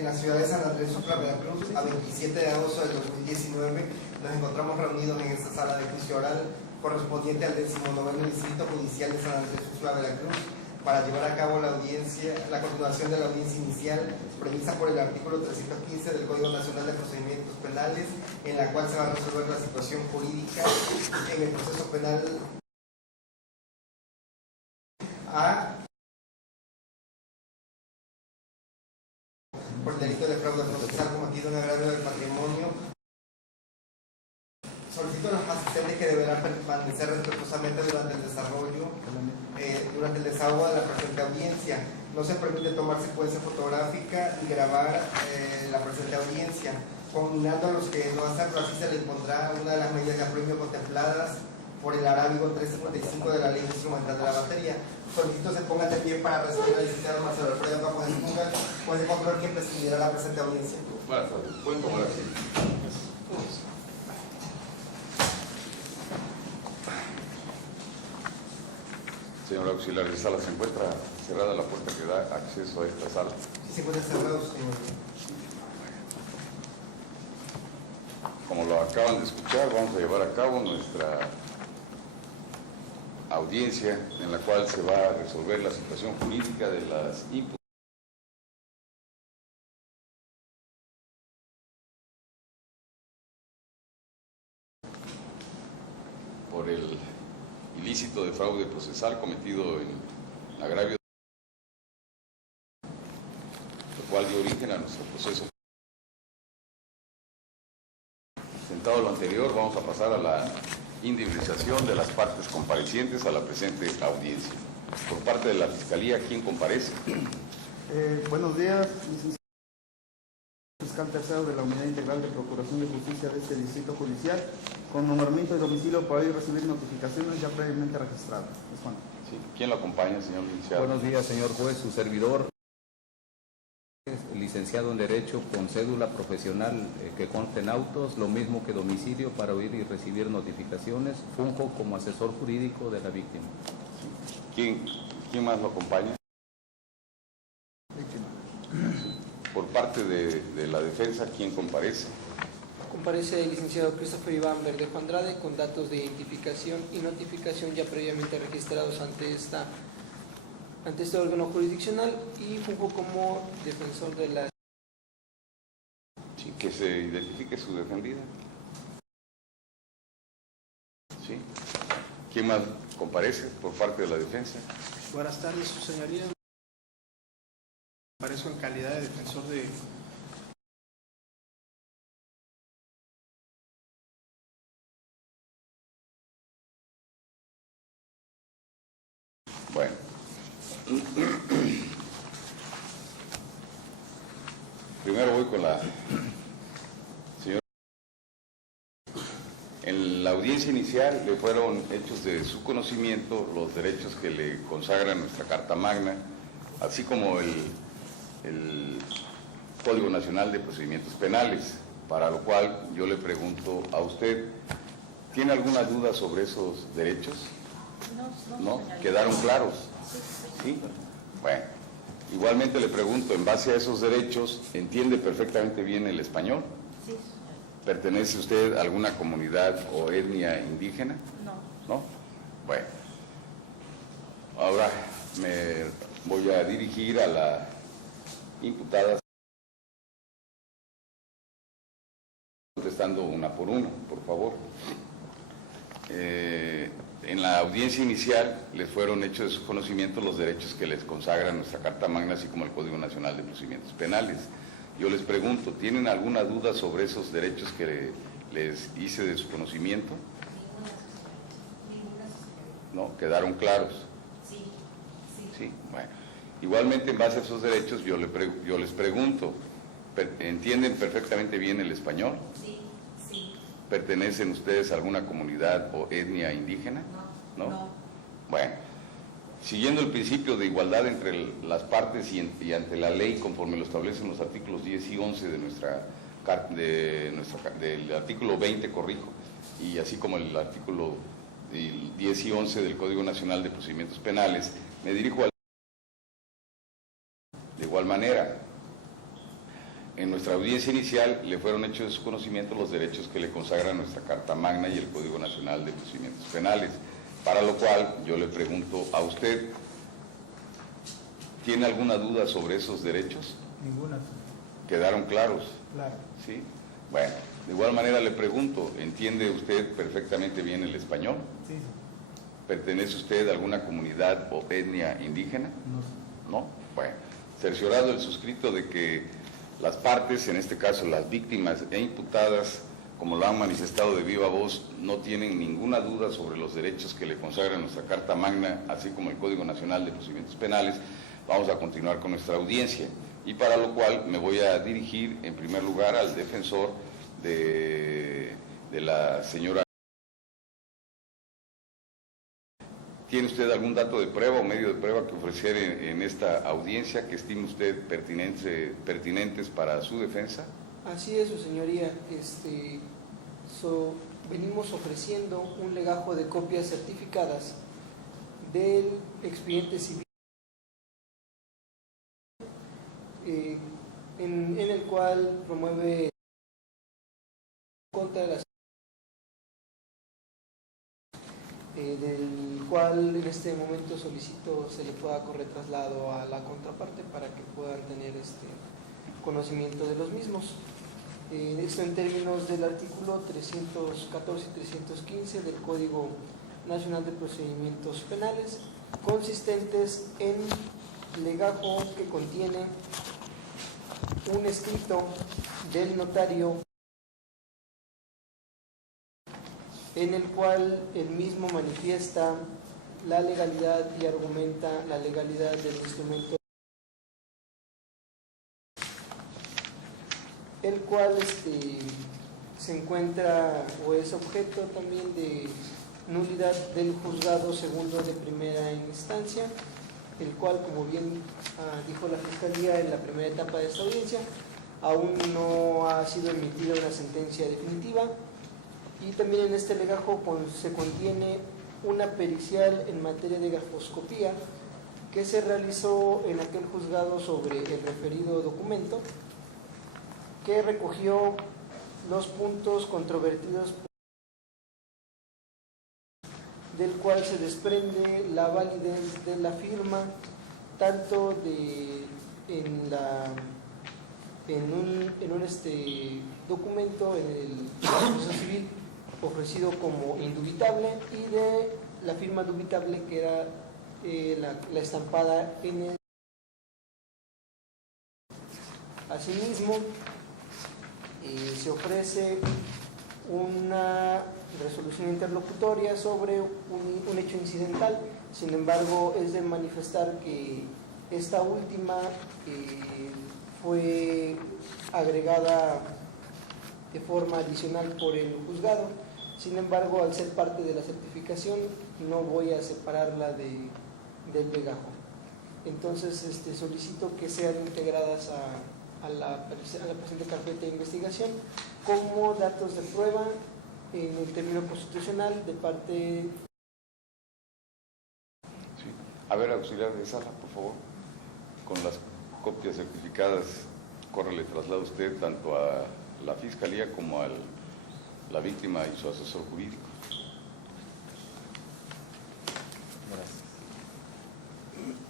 en la ciudad de San Andrés Sula, Veracruz, a 27 de agosto del 2019, nos encontramos reunidos en esta sala de juicio oral correspondiente al 19º Distrito Judicial de San Andrés Sula, Veracruz, para llevar a cabo la continuación de la audiencia inicial prevista por el artículo 315 del Código Nacional de Procedimientos Penales, en la cual se va a resolver la situación jurídica en el proceso penal por el delito de fraude procesal cometido en agravio del patrimonio. Solicito a los asistentes que deberán permanecer respetuosamente durante el desahogo de la presente audiencia. No se permite tomar secuencia fotográfica y grabar la presente audiencia. Combinando a los que no hacerlo, así se le impondrá una de las medidas de apremio contempladas por el arábigo 355 de la Ley Instrumental de la Materia. Solicito se pongan de pie para recibir al licenciado Marcelo Alfredo Campos Esponga, juez de control, quien presidirá la presente audiencia. Bueno, pueden tomar así. Señor auxiliar de sala, ¿se encuentra cerrada la puerta que da acceso a esta sala? Sí, se encuentra cerrado, señor. Como lo acaban de escuchar, vamos a llevar a cabo nuestra audiencia en la cual se va a resolver la situación jurídica de las imputaciones por el ilícito de fraude procesal cometido en agravio, lo cual dio origen a nuestro proceso. Sentado lo anterior, vamos a pasar a la indemnización de las partes comparecientes a la presente audiencia. Por parte de la Fiscalía, ¿quién comparece? Buenos días, licenciado fiscal tercero de la Unidad Integral de Procuración de Justicia de este Distrito Judicial, con nombramiento de domicilio para ir a recibir notificaciones ya previamente registradas. Sí. ¿Quién lo acompaña, señor licenciado? Buenos días, señor juez, su servidor, licenciado en Derecho con cédula profesional que conste en autos, lo mismo que domicilio para oír y recibir notificaciones, funjo como asesor jurídico de la víctima. ¿Quién más lo acompaña? Por parte de la defensa, ¿quién comparece? Comparece el licenciado Christopher Iván Verdejo Andrade con datos de identificación y notificación ya previamente registrados ante este órgano jurisdiccional y funjo como defensor de la... Sí, que se identifique su defendida. Sí. ¿Quién más comparece por parte de la defensa? Buenas tardes, su señoría. Comparezco en calidad de defensor de... Bueno. Primero voy con la señora. En la audiencia inicial le fueron hechos de su conocimiento los derechos que le consagra nuestra Carta Magna, así como el Código Nacional de Procedimientos Penales, para lo cual yo le pregunto a usted, ¿tiene alguna duda sobre esos derechos? ¿No? ¿Quedaron claros? ¿Sí? Bueno, igualmente le pregunto, en base a esos derechos, ¿entiende perfectamente bien el español? Sí. ¿Pertenece usted a alguna comunidad o etnia indígena? No. ¿No? Bueno, ahora me voy a dirigir a la imputada, contestando una por una, por favor. En la audiencia inicial les fueron hechos de su conocimiento los derechos que les consagra nuestra Carta Magna, así como el Código Nacional de Procedimientos Penales. Yo les pregunto, ¿tienen alguna duda sobre esos derechos que les hice de su conocimiento? ¿No? ¿Quedaron claros? Sí, bueno. Igualmente, en base a esos derechos, yo les pregunto, ¿entienden perfectamente bien el español? Sí. ¿Pertenecen ustedes a alguna comunidad o etnia indígena? No. Bueno, siguiendo el principio de igualdad entre las partes y ante la ley, conforme lo establecen los artículos 10 y 11 del artículo 20, corrijo, y así como el artículo 10 y 11 del Código Nacional de Procedimientos Penales, me dirijo al... De igual manera, en nuestra audiencia inicial le fueron hechos de su conocimiento los derechos que le consagran nuestra Carta Magna y el Código Nacional de Procedimientos Penales, para lo cual yo le pregunto a usted, ¿tiene alguna duda sobre esos derechos? Ninguna. ¿Quedaron claros? Claro. ¿Sí? Bueno, de igual manera le pregunto, ¿entiende usted perfectamente bien el español? Sí. ¿Pertenece usted a alguna comunidad o etnia indígena? No. ¿No? Bueno, cerciorado el suscrito de que las partes, en este caso las víctimas e imputadas, como lo han manifestado de viva voz, no tienen ninguna duda sobre los derechos que le consagra nuestra Carta Magna, así como el Código Nacional de Procedimientos Penales, vamos a continuar con nuestra audiencia. Y para lo cual me voy a dirigir en primer lugar al defensor de la señora. ¿Tiene usted algún dato de prueba o medio de prueba que ofrecer en esta audiencia que estime usted pertinentes para su defensa? Así es, su señoría. Venimos ofreciendo un legajo de copias certificadas del expediente civil en el cual promueve contra de las del cual en este momento solicito se le pueda correr traslado a la contraparte para que puedan tener conocimiento de los mismos. Esto en términos del artículo 314 y 315 del Código Nacional de Procedimientos Penales, consistentes en legajo que contiene un escrito del notario en el cual el mismo manifiesta la legalidad y argumenta la legalidad del instrumento, el cual se encuentra o es objeto también de nulidad del juzgado segundo de primera instancia, el cual, como bien dijo la Fiscalía en la primera etapa de esta audiencia, aún no ha sido emitida una sentencia definitiva. Y también en este legajo se contiene una pericial en materia de grafoscopía que se realizó en aquel juzgado sobre el referido documento, que recogió los puntos controvertidos, del cual se desprende la validez de la firma tanto en un documento en el proceso civil ofrecido como indubitable y de la firma dubitable que era la estampada en el. Asimismo, se ofrece una resolución interlocutoria sobre un hecho incidental. Sin embargo, es de manifestar que esta última fue agregada de forma adicional por el juzgado. Sin embargo, al ser parte de la certificación, no voy a separarla del legajo. Entonces, solicito que sean integradas a la presente carpeta de investigación como datos de prueba en el término constitucional de parte. Sí. A ver, auxiliar de sala, por favor, con las copias certificadas, córrele traslado usted tanto a la Fiscalía como a la víctima y su asesor jurídico.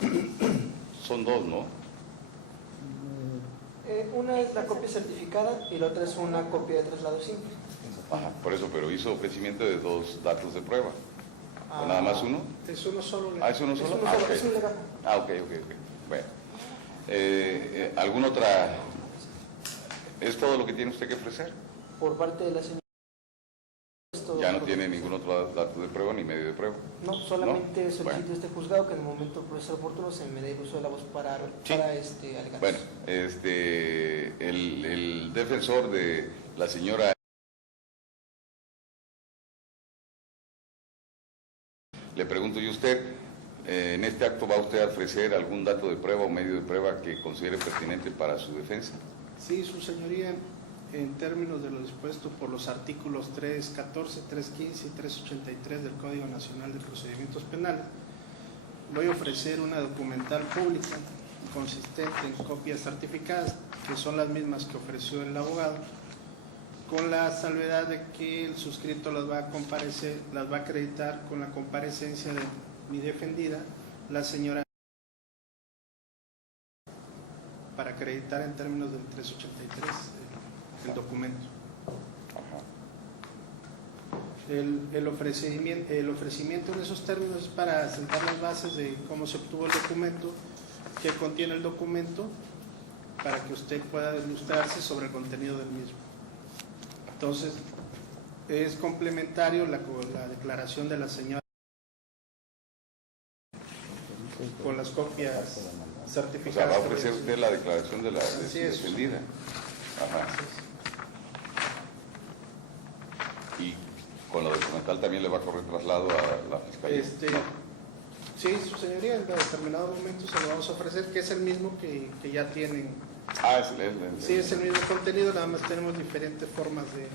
Gracias. Son dos, ¿no? Una es la copia certificada y la otra es una copia de traslado simple. Ajá, por eso, pero hizo ofrecimiento de dos datos de prueba. ¿O nada más uno? Es uno solo. ¿Es uno solo? Es un legajo. Ok. Bueno. ¿Alguna otra? ¿Es todo lo que tiene usted que ofrecer? Por parte de la señora. Ya no tiene ningún otro dato de prueba ni medio de prueba. No, solamente ¿No? solicito Bueno. este juzgado que en el momento procesal oportuno se me dé el uso de la voz para alegatos. Bueno, el defensor de la señora. Le pregunto yo a usted, ¿en este acto va usted a ofrecer algún dato de prueba o medio de prueba que considere pertinente para su defensa? Sí, su señoría, en términos de lo dispuesto por los artículos 314, 315 y 383 del Código Nacional de Procedimientos Penales, voy a ofrecer una documental pública consistente en copias certificadas, que son las mismas que ofreció el abogado, con la salvedad de que el suscrito las va a acreditar con la comparecencia de mi defendida, la señora, para acreditar en términos del 383 el documento. El ofrecimiento en esos términos es para sentar las bases de cómo se obtuvo el documento, qué contiene el documento, para que usted pueda ilustrarse sobre el contenido del mismo. Entonces, es complementario la declaración de la señora con las copias O sea, certificadas. va a ofrecer usted la declaración de su Así es. defendida. Ajá. Y con lo documental también le va a correr traslado a la fiscalía. Sí, su señoría, en determinado momento se lo vamos a ofrecer, que es el mismo que ya tienen. Sí, es el mismo contenido, nada más tenemos diferentes formas de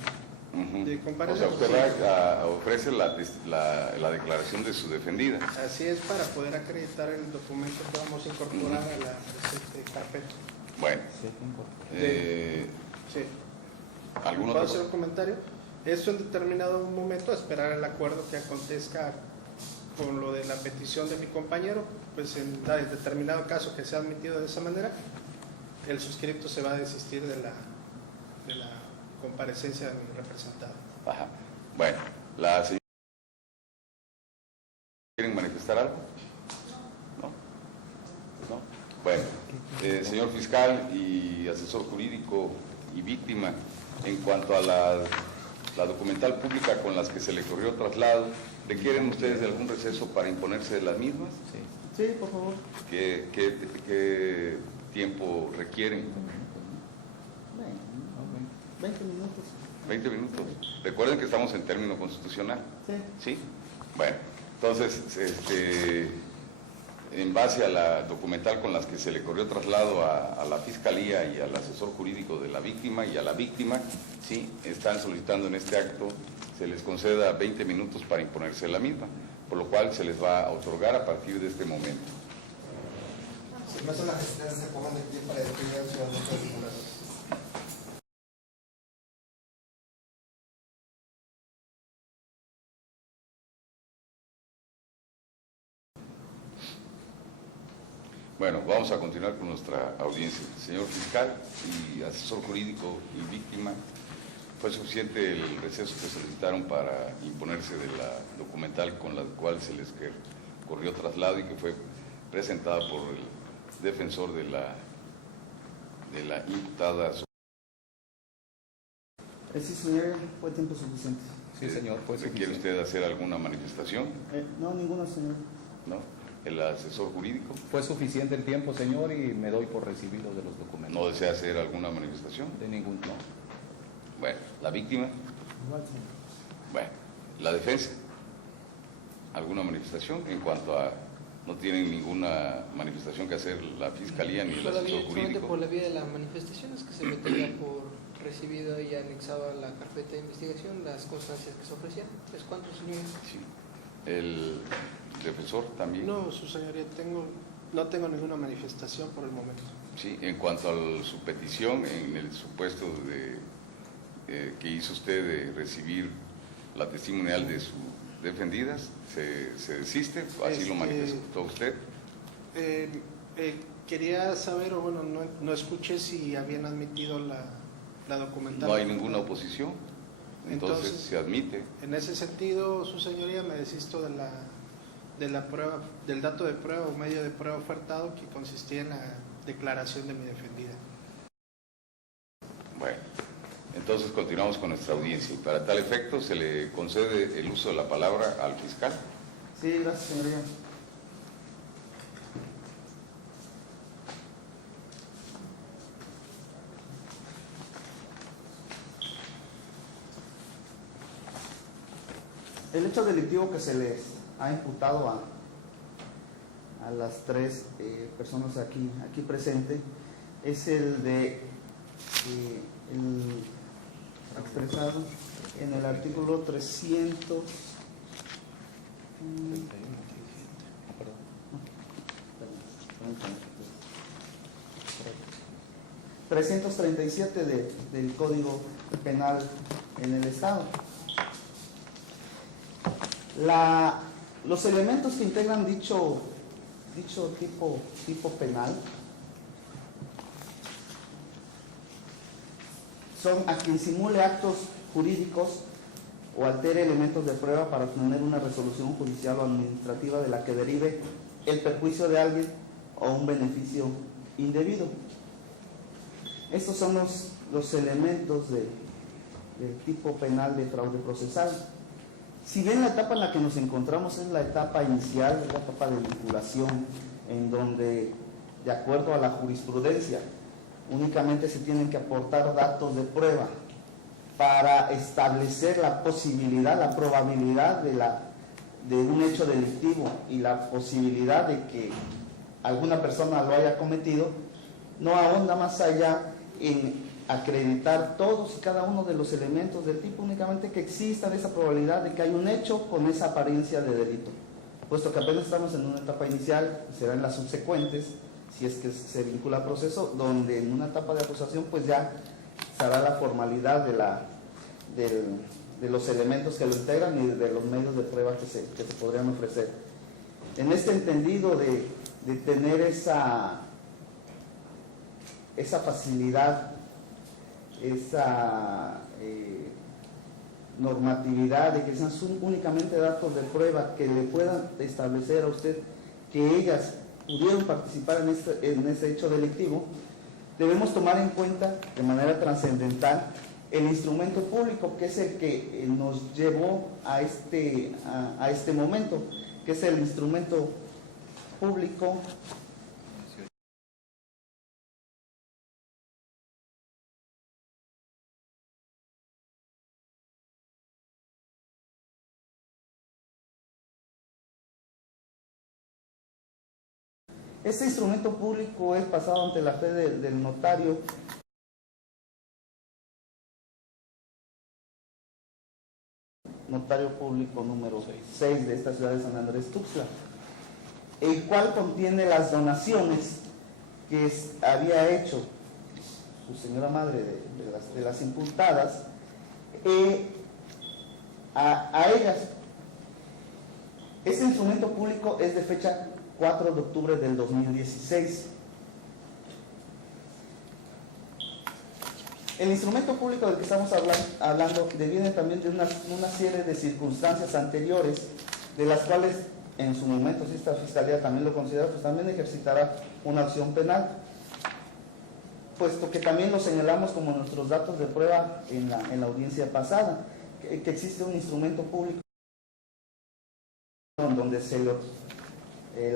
O comparación. sea, usted ofrece la declaración de su defendida. Así es, para poder acreditar el documento que vamos a incorporar a la presente carpeta. Bueno. Sí. ¿Algún ¿Puedo otro? hacer un comentario? Eso en determinado momento, esperar el acuerdo que acontezca con lo de la petición de mi compañero, pues en determinado caso que sea admitido de esa manera, el suscripto se va a desistir de la comparecencia de mi representado. Ajá. Bueno, ¿la señora quieren manifestar algo? ¿No? ¿No? Bueno, señor fiscal y asesor jurídico y víctima, en cuanto a la documental pública con las que se le corrió traslado, ¿requieren ustedes de algún receso para imponerse de las mismas? Sí, por favor. ¿Qué tiempo requieren? 20 minutos. 20 minutos. Recuerden que estamos en término constitucional. Sí. ¿Sí? Bueno, entonces, en base a la documental con las que se le corrió traslado a la Fiscalía y al asesor jurídico de la víctima y a la víctima, sí, están solicitando en este acto se les conceda 20 minutos para imponerse la misma, por lo cual se les va a otorgar a partir de este momento. Si no son las asistencias, se pongan de pie para despedir al ciudadano tribunal. Bueno, vamos a continuar con nuestra audiencia. Señor fiscal y asesor jurídico y víctima, ¿fue suficiente el receso que solicitaron para imponerse de la documental con la cual se les corrió traslado y que fue presentada por el defensor de la imputada? Sí, señor, fue tiempo suficiente. Sí, señor, fue ¿Requiere suficiente. usted hacer alguna manifestación? No, ninguna, señor. ¿No? ¿El asesor jurídico Fue suficiente el tiempo, señor, y me doy por recibido de los documentos. no desea hacer alguna manifestación? De ningún no. Bueno, ¿la víctima? Igual, señor. Bueno, ¿la defensa? ¿Alguna manifestación en cuanto a no tienen ninguna manifestación que hacer la Fiscalía ni el asesor Solamente jurídico? por la vía de la manifestación es que se metería por recibido y anexado a la carpeta de investigación las constancias que se ofrecían. ¿Es cuánto, señor? Sí. ¿El defensor también? No, su señoría, no tengo ninguna manifestación por el momento. Sí, en cuanto a su petición, en el supuesto que hizo usted de recibir la testimonial de sus defendidas, ¿se desiste? ¿Así lo manifestó usted? Quería saber, o bueno, no escuché si habían admitido la documental. No hay ninguna oposición, entonces se admite. En ese sentido, su señoría, me desisto de la prueba, del dato de prueba o medio de prueba ofertado que consistía en la declaración de mi defendida. Bueno, entonces continuamos con nuestra audiencia y para tal efecto se le concede el uso de la palabra al fiscal. Sí, gracias, señoría. El hecho delictivo que se les ha imputado a las tres personas aquí presentes es el de expresado en el artículo 300. 337 del Código Penal en el Estado. Los elementos que integran dicho tipo penal son a quien simule actos jurídicos o altere elementos de prueba para obtener una resolución judicial o administrativa de la que derive el perjuicio de alguien o un beneficio indebido. Estos son los elementos del tipo penal de fraude procesal. Si bien la etapa en la que nos encontramos es la etapa inicial, es la etapa de vinculación, en donde, de acuerdo a la jurisprudencia, únicamente se tienen que aportar datos de prueba para establecer la posibilidad, la probabilidad de un hecho delictivo y la posibilidad de que alguna persona lo haya cometido, no ahonda más allá en acreditar todos y cada uno de los elementos del tipo, únicamente que exista esa probabilidad de que hay un hecho con esa apariencia de delito. Puesto que apenas estamos en una etapa inicial, será en las subsecuentes, si es que se vincula al proceso, donde en una etapa de acusación pues ya será la formalidad de los elementos que lo integran y de los medios de prueba que se podrían ofrecer. En este entendido de tener esa facilidad, esa normatividad de que sean únicamente datos de prueba que le puedan establecer a usted que ellas pudieron participar en ese hecho delictivo, debemos tomar en cuenta de manera trascendental el instrumento público, que es el que nos llevó a este momento, que es el instrumento público Este instrumento público es pasado ante la fe del notario público número 6 de esta ciudad de San Andrés Tuxtla, el cual contiene las donaciones que había hecho su señora madre de las imputadas a ellas. Este instrumento público es de fecha 4 de octubre del 2016. El instrumento público del que estamos hablando deviene también de una serie de circunstancias anteriores, de las cuales en su momento, si esta Fiscalía también lo considera, pues también ejercitará una acción penal, puesto que también lo señalamos como nuestros datos de prueba en la audiencia pasada, que existe un instrumento público donde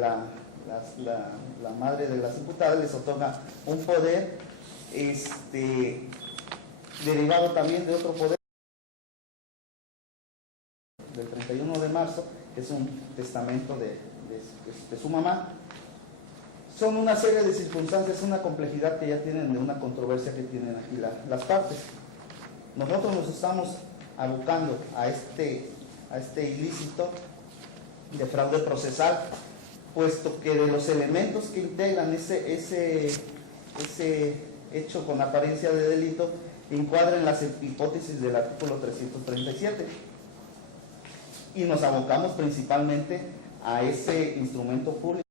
la madre de las imputadas les otorga un poder derivado también de otro poder del 31 de marzo, que es un testamento de su mamá. Son una serie de circunstancias, una complejidad que ya tienen, de una controversia que tienen aquí las partes. Nosotros nos estamos abocando a este ilícito de fraude procesal, puesto que de los elementos que integran ese hecho con apariencia de delito encuadran las hipótesis del artículo 337, y nos abocamos principalmente a ese instrumento público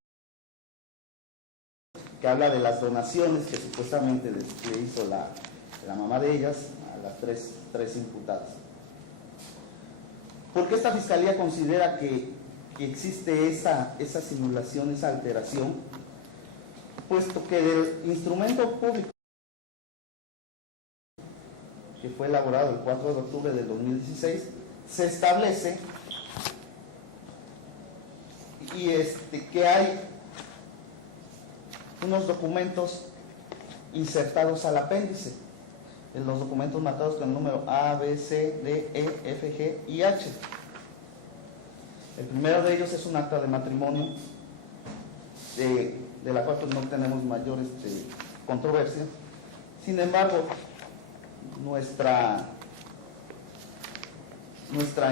que habla de las donaciones que supuestamente le hizo la mamá de ellas a las tres imputadas. ¿Por qué esta Fiscalía considera que existe esa simulación, esa alteración? Puesto que del instrumento público que fue elaborado el 4 de octubre del 2016 se establece que hay unos documentos insertados al apéndice, en los documentos marcados con el número A, B, C, D, E, F, G y H. El primero de ellos es un acta de matrimonio, de la cual pues no tenemos mayor controversia. Sin embargo, nuestra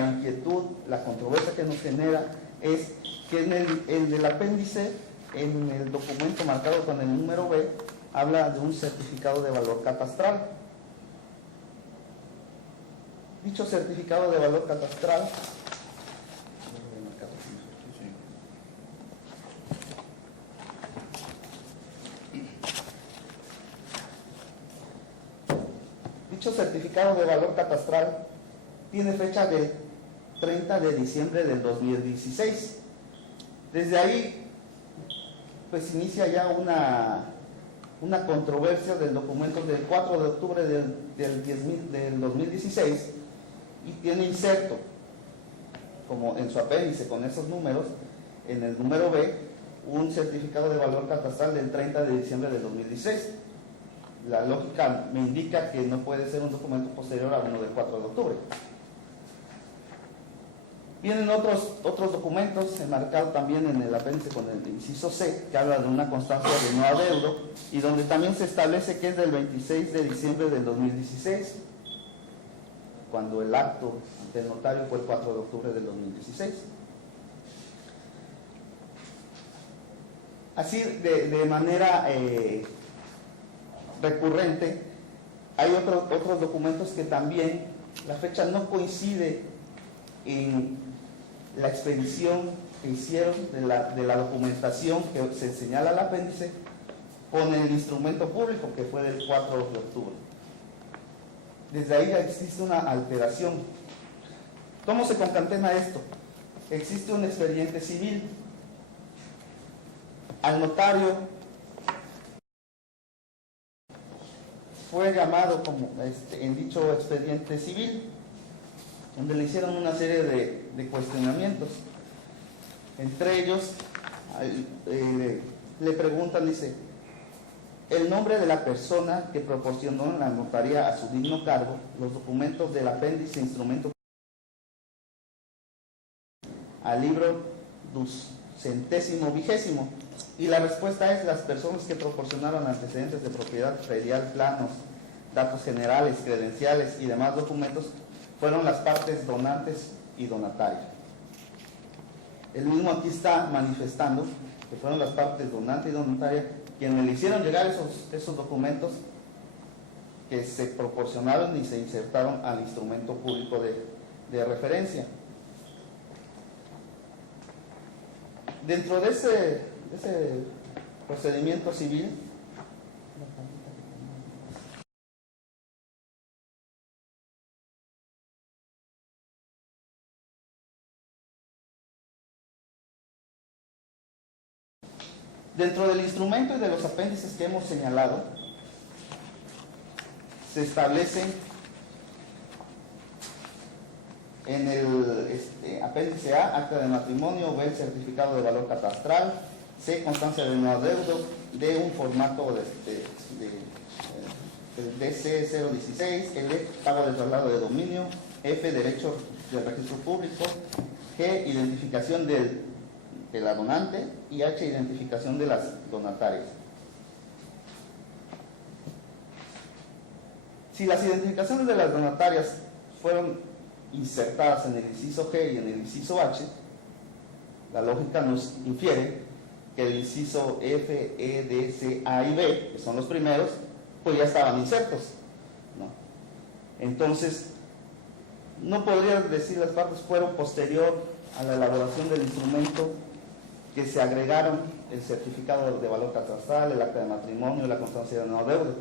inquietud, la controversia que nos genera, es que en el apéndice, en el documento marcado con el número B, habla de un certificado de valor catastral. Dicho certificado de valor catastral tiene fecha del 30 de diciembre del 2016. Desde ahí, pues inicia ya una controversia del documento del 4 de octubre del 2016 y tiene inserto, como en su apéndice con esos números, en el número B, un certificado de valor catastral del 30 de diciembre del 2016. La lógica me indica que no puede ser un documento posterior a uno del 4 de octubre. Vienen otros documentos enmarcados también en el apéndice con el inciso C, que habla de una constancia de no adeudo y donde también se establece que es del 26 de diciembre del 2016, cuando el acto del notario fue el 4 de octubre del 2016. Así, de manera recurrente, hay otros documentos que también la fecha no coincide en la expedición que hicieron de la documentación que se señala al apéndice con el instrumento público que fue del 4 de octubre. Desde ahí ya existe una alteración. ¿Cómo se concatena esto? Existe un expediente civil. Al notario fue llamado como en dicho expediente civil, donde le hicieron una serie de cuestionamientos. Entre ellos, le preguntan, dice, el nombre de la persona que proporcionó en la notaría a su digno cargo los documentos del apéndice instrumento al libro 220. Y la respuesta es: las personas que proporcionaron antecedentes de propiedad predial, planos, datos generales, credenciales y demás documentos fueron las partes donantes y donatarias. El mismo aquí está manifestando que fueron las partes donantes y donatarias quienes le hicieron llegar esos documentos que se proporcionaron y se insertaron al instrumento público de referencia. Dentro de ese procedimiento civil, dentro del instrumento y de los apéndices que hemos señalado, se establecen en el apéndice A, acta de matrimonio; B, el certificado de valor catastral; C, constancia de no adeudo; D, un formato DC016; L, pago de traslado de dominio; F, derecho del registro público; G, identificación de la donante; y H, identificación de las donatarias. Si las identificaciones de las donatarias fueron insertadas en el inciso G y en el inciso H, la lógica nos infiere que el inciso F, E, D, C, A y B, que son los primeros, pues ya estaban insertos, ¿no? Entonces, no podría decir las partes fueron posterior a la elaboración del instrumento que se agregaron el certificado de valor catastral, el acta de matrimonio, la constancia de no adeudo,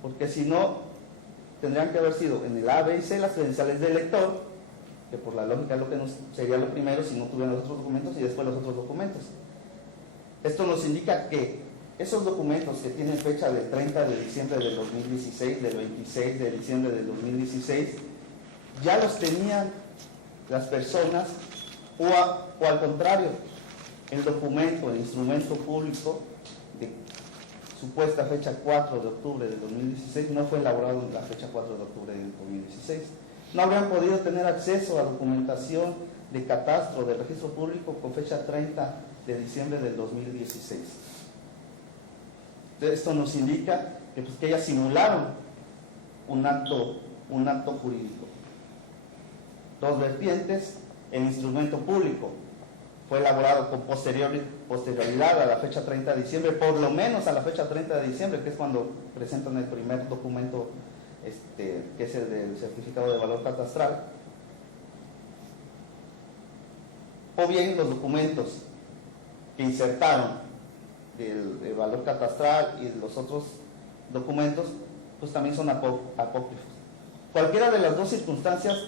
porque si no, tendrían que haber sido en el A, B y C las credenciales del lector, que por la lógica es lo que sería lo primero si no tuvieran los otros documentos, y después los otros documentos. Esto nos indica que esos documentos que tienen fecha del 30 de diciembre del 2016, del 26 de diciembre del 2016, ya los tenían las personas, o al contrario, el documento, el instrumento público de supuesta fecha 4 de octubre del 2016 no fue elaborado en la fecha 4 de octubre del 2016. No habrían podido tener acceso a documentación de catastro, de registro público con fecha 30 de diciembre del 2016. Esto nos indica que ellas simularon un acto jurídico. Dos vertientes: el instrumento público fue elaborado con posterioridad a la fecha 30 de diciembre, por lo menos a la fecha 30 de diciembre, que es cuando presentan el primer documento, que es el del certificado de valor catastral, o bien los documentos que insertaron el valor catastral y los otros documentos, pues también son apócrifos. Cualquiera de las dos circunstancias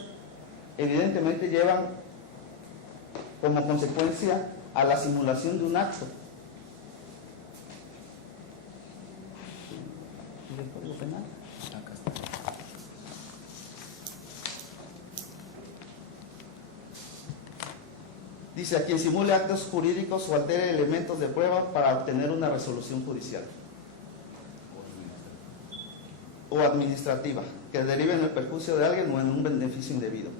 evidentemente llevan como consecuencia a la simulación de un acto. ¿Y el Código Penal? Acá está. Dice: a quien simule actos jurídicos o altere elementos de prueba para obtener una resolución judicial o administrativa que derive en el perjuicio de alguien o en un beneficio indebido.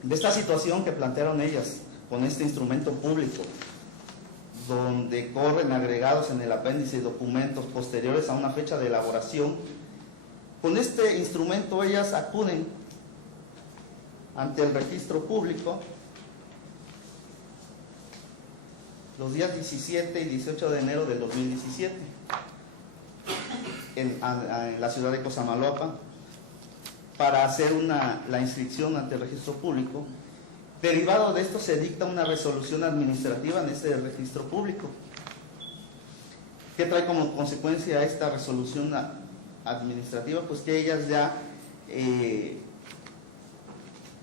De esta situación que plantearon ellas con este instrumento público, donde corren agregados en el apéndice documentos posteriores a una fecha de elaboración, con este instrumento ellas acuden ante el registro público los días 17 y 18 de enero del 2017 en la ciudad de Cosamaloapan, para hacer la inscripción ante el registro público. Derivado de esto se dicta una resolución administrativa en ese registro público. ¿Qué trae como consecuencia esta resolución administrativa? Pues que ellas ya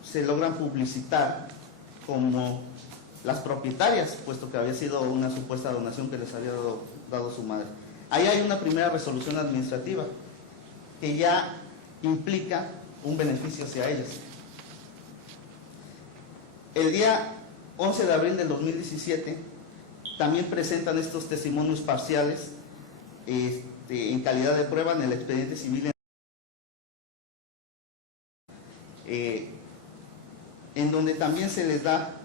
se logran publicitar como las propietarias, puesto que había sido una supuesta donación que les había dado su madre. Ahí hay una primera resolución administrativa que ya implica un beneficio hacia ellas. El día 11 de abril del 2017 también presentan estos testimonios parciales en calidad de prueba en el expediente civil, en donde también se les da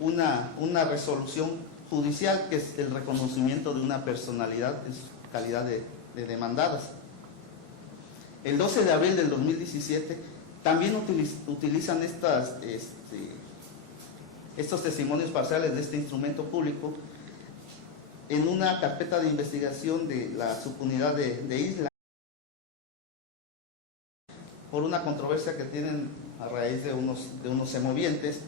una resolución judicial, que es el reconocimiento de una personalidad en su calidad de demandadas. El 12 de abril del 2017 también utilizan estos testimonios parciales de este instrumento público en una carpeta de investigación de la subunidad de Isla, por una controversia que tienen a raíz de unos semovientes,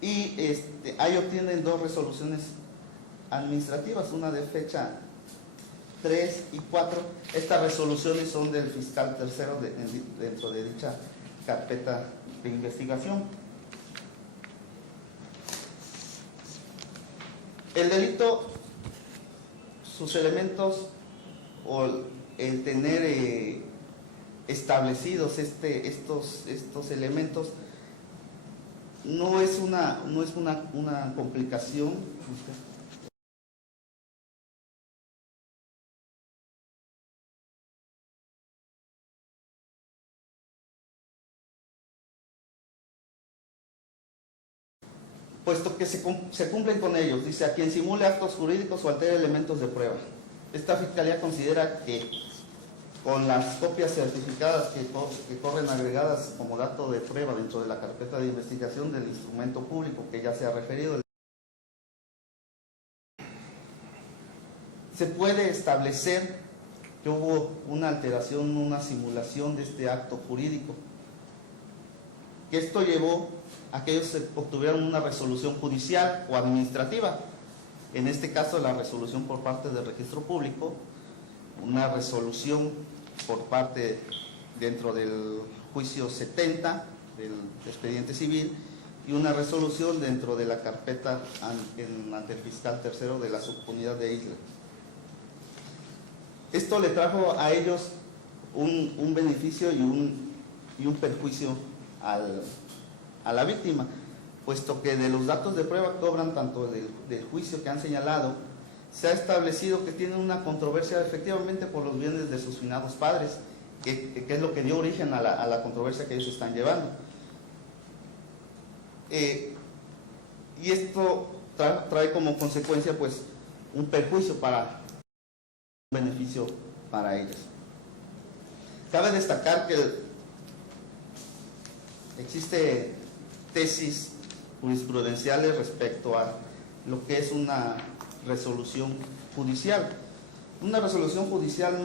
y ahí obtienen dos resoluciones administrativas, una de fecha 3 y 4. Estas resoluciones son del fiscal tercero dentro de dicha carpeta de investigación. El delito, sus elementos, o el tener establecidos estos elementos, no es una complicación. Puesto que se cumplen con ellos. Dice: a quien simule actos jurídicos o altere elementos de prueba. Esta Fiscalía considera que con las copias certificadas que corren agregadas como dato de prueba dentro de la carpeta de investigación del instrumento público que ya se ha referido, se puede establecer que hubo una alteración, una simulación de este acto jurídico, que esto llevó a que ellos obtuvieran una resolución judicial o administrativa, en este caso la resolución por parte del registro público, una resolución por parte dentro del juicio 70 del expediente civil, y una resolución dentro de la carpeta ante el fiscal tercero de la subunidad de Isla. Esto le trajo a ellos un beneficio y un perjuicio a la víctima, puesto que de los datos de prueba que obran tanto del juicio que han señalado, se ha establecido que tienen una controversia efectivamente por los bienes de sus finados padres, que es lo que dio origen a la controversia que ellos están llevando. Y esto trae como consecuencia pues un perjuicio un beneficio para ellos. Cabe destacar que existe tesis jurisprudenciales respecto a lo que es una resolución judicial. Una resolución judicial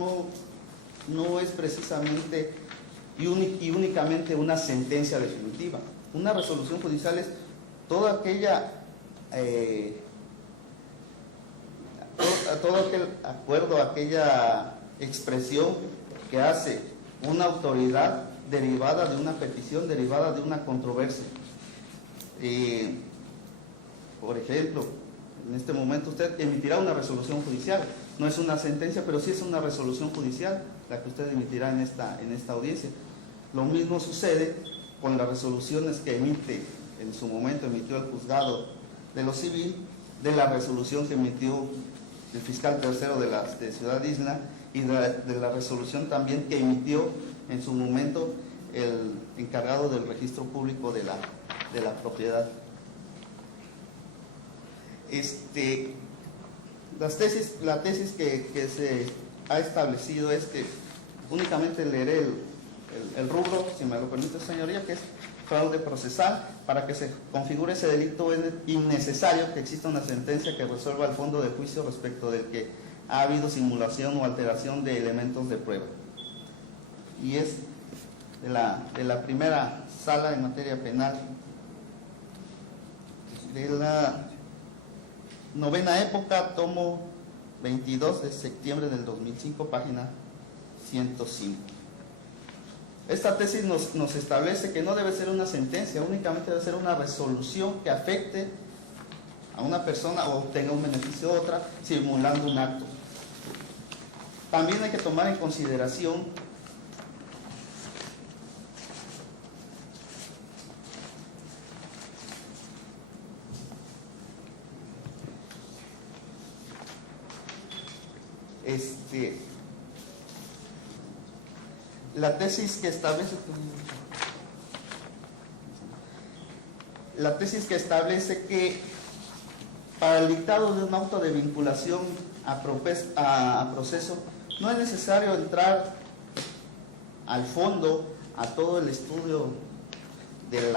no es precisamente y únicamente una sentencia definitiva. Una resolución judicial es todo aquel acuerdo, aquella expresión que hace una autoridad derivada de una petición, derivada de una controversia. Por ejemplo, en este momento usted emitirá una resolución judicial. No es una sentencia, pero sí es una resolución judicial la que usted emitirá en esta audiencia. Lo mismo sucede con las resoluciones que emite, en su momento emitió el juzgado de lo civil, de la resolución que emitió el fiscal tercero de Ciudad Isla y de la resolución también que emitió en su momento el encargado del registro público de la propiedad. La tesis que se ha establecido es que únicamente leeré el rubro, si me lo permite señoría, que es fraude procesal. Para que se configure ese delito es innecesario que exista una sentencia que resuelva el fondo de juicio respecto del que ha habido simulación o alteración de elementos de prueba. Y es de la primera sala en materia penal de la novena época, tomo 22 de septiembre del 2005, página 105. Esta tesis nos establece que no debe ser una sentencia, únicamente debe ser una resolución que afecte a una persona o obtenga un beneficio a otra, simulando un acto. También hay que tomar en consideración la tesis que establece que para el dictado de un auto de vinculación a proceso no es necesario entrar al fondo a todo el estudio de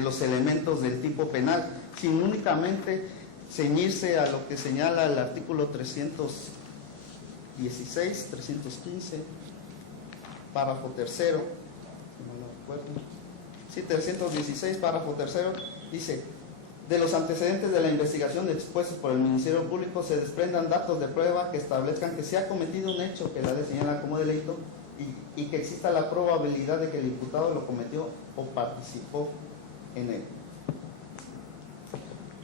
los elementos del tipo penal, sino únicamente ceñirse a lo que señala el artículo 316, 315, párrafo tercero, no lo recuerdo. Sí, 316, párrafo tercero, dice: de los antecedentes de la investigación expuestos por el Ministerio Público se desprendan datos de prueba que establezcan que se ha cometido un hecho que la ley señala como delito y que exista la probabilidad de que el imputado lo cometió o participó en él.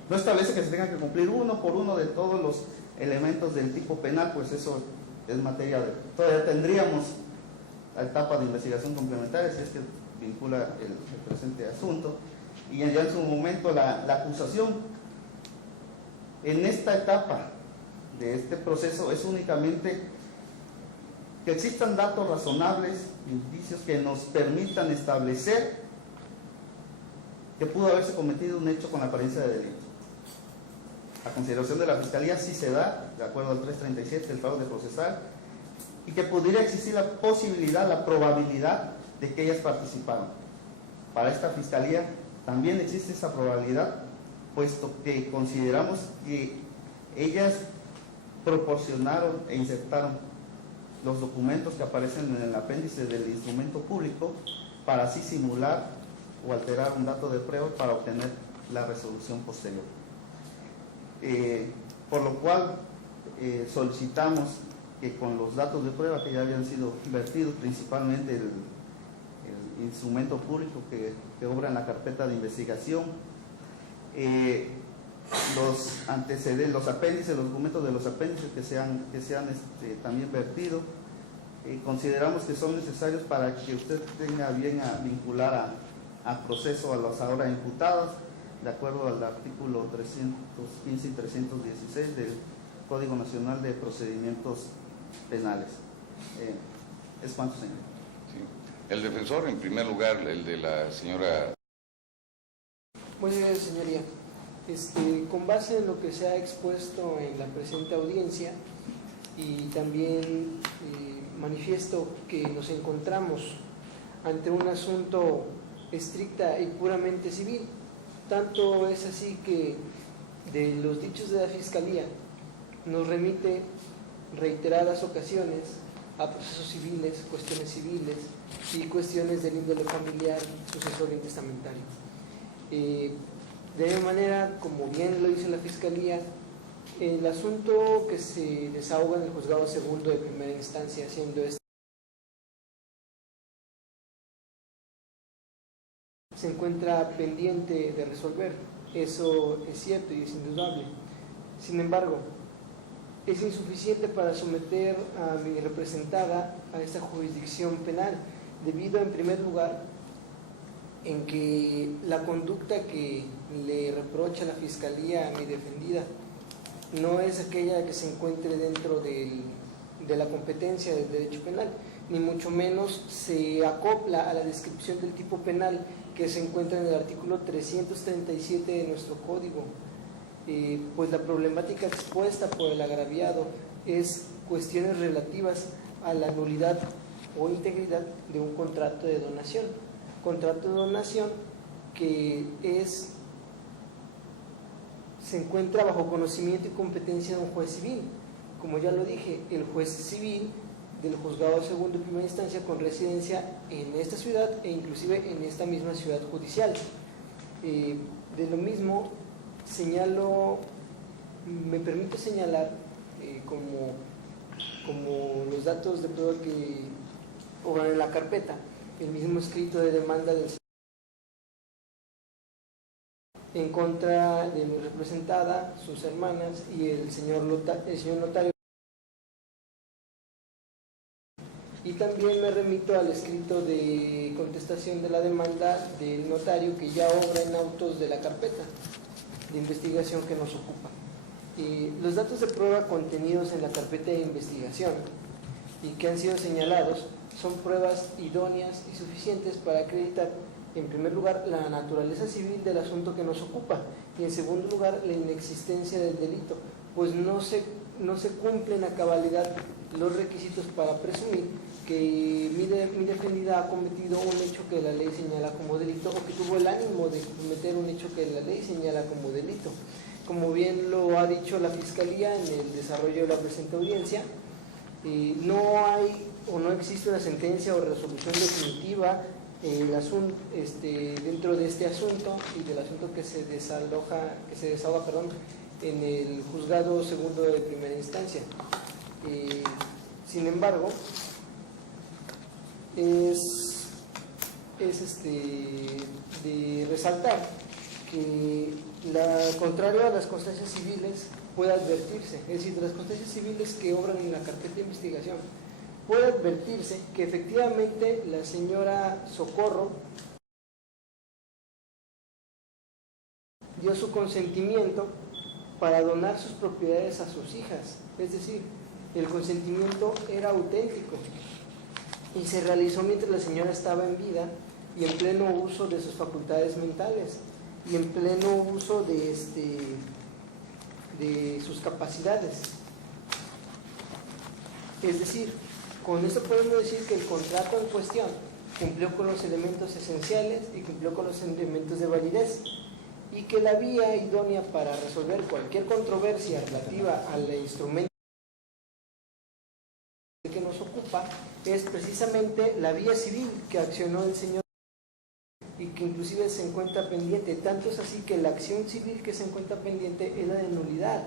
No establece que se tenga que cumplir uno por uno de todos los elementos del tipo penal, pues eso es materia de... Todavía tendríamos la etapa de investigación complementaria si es que vincula el presente asunto, y ya en su momento la acusación. En esta etapa de este proceso es únicamente que existan datos razonables, indicios que nos permitan establecer que pudo haberse cometido un hecho con apariencia de delito. La consideración de la Fiscalía sí se da, de acuerdo al 337 del fraude procesal, y que pudiera existir la posibilidad, la probabilidad de que ellas participaron. Para esta Fiscalía también existe esa probabilidad, puesto que consideramos que ellas proporcionaron e insertaron los documentos que aparecen en el apéndice del instrumento público para así simular o alterar un dato de prueba para obtener la resolución posterior. Por lo cual solicitamos que con los datos de prueba que ya habían sido vertidos, principalmente el instrumento público que obra en la carpeta de investigación, los antecedentes, los apéndices, los documentos de los apéndices que se han también vertido, consideramos que son necesarios para que usted tenga bien a vincular a proceso a las ahora imputadas, de acuerdo al artículo 315 y 316 del Código Nacional de Procedimientos Penales. ¿Es cuánto, señor? Sí. El defensor, en primer lugar, el de la señora... Muy bien, señoría. Con base en lo que se ha expuesto en la presente audiencia y también manifiesto que nos encontramos ante un asunto estricta y puramente civil. Tanto es así que de los dichos de la Fiscalía nos remite reiteradas ocasiones a procesos civiles, cuestiones civiles y cuestiones del índole familiar, sucesorio y testamentario. De alguna manera, como bien lo dice la Fiscalía, el asunto que se desahoga en el juzgado segundo de primera instancia, siendo este, se encuentra pendiente de resolver. Eso es cierto y es indudable. Sin embargo, es insuficiente para someter a mi representada a esta jurisdicción penal, debido en primer lugar en que la conducta que le reprocha la Fiscalía a mi defendida no es aquella que se encuentre dentro de la competencia del derecho penal, ni mucho menos se acopla a la descripción del tipo penal que se encuentra en el artículo 337 de nuestro código. Pues la problemática expuesta por el agraviado es cuestiones relativas a la nulidad o integridad de un contrato de donación. Contrato de donación que se encuentra bajo conocimiento y competencia de un juez civil. Como ya lo dije, el juez civil del juzgado segundo y primera instancia con residencia en esta ciudad e inclusive en esta misma ciudad judicial. De lo mismo, me permito señalar como los datos de prueba que obran en la carpeta, el mismo escrito de demanda del en contra de mi representada, sus hermanas y el señor notario. Y también me remito al escrito de contestación de la demanda del notario que ya obra en autos de la carpeta de investigación que nos ocupa. Los datos de prueba contenidos en la carpeta de investigación y que han sido señalados son pruebas idóneas y suficientes para acreditar, en primer lugar, la naturaleza civil del asunto que nos ocupa y, en segundo lugar, la inexistencia del delito, pues no se cumplen a cabalidad los requisitos para presumir que mi defendida ha cometido un hecho que la ley señala como delito o que tuvo el ánimo de cometer un hecho que la ley señala como delito. Como bien lo ha dicho la Fiscalía en el desarrollo de la presente audiencia, no hay o no existe una sentencia o resolución definitiva dentro de este asunto y del asunto que se desahoga en el juzgado segundo de primera instancia. Sin embargo, es de resaltar que contrario a las constancias civiles puede advertirse, es decir, de las constancias civiles que obran en la carpeta de investigación, puede advertirse que efectivamente la señora Socorro dio su consentimiento para donar sus propiedades a sus hijas, es decir, el consentimiento era auténtico y se realizó mientras la señora estaba en vida y en pleno uso de sus facultades mentales y en pleno uso de sus capacidades. Es decir, con esto podemos decir que el contrato en cuestión cumplió con los elementos esenciales y cumplió con los elementos de validez, y que la vía idónea para resolver cualquier controversia relativa al instrumento que nos ocupa es precisamente la vía civil que accionó el señor y que inclusive se encuentra pendiente. Tanto es así que la acción civil que se encuentra pendiente es la de nulidad.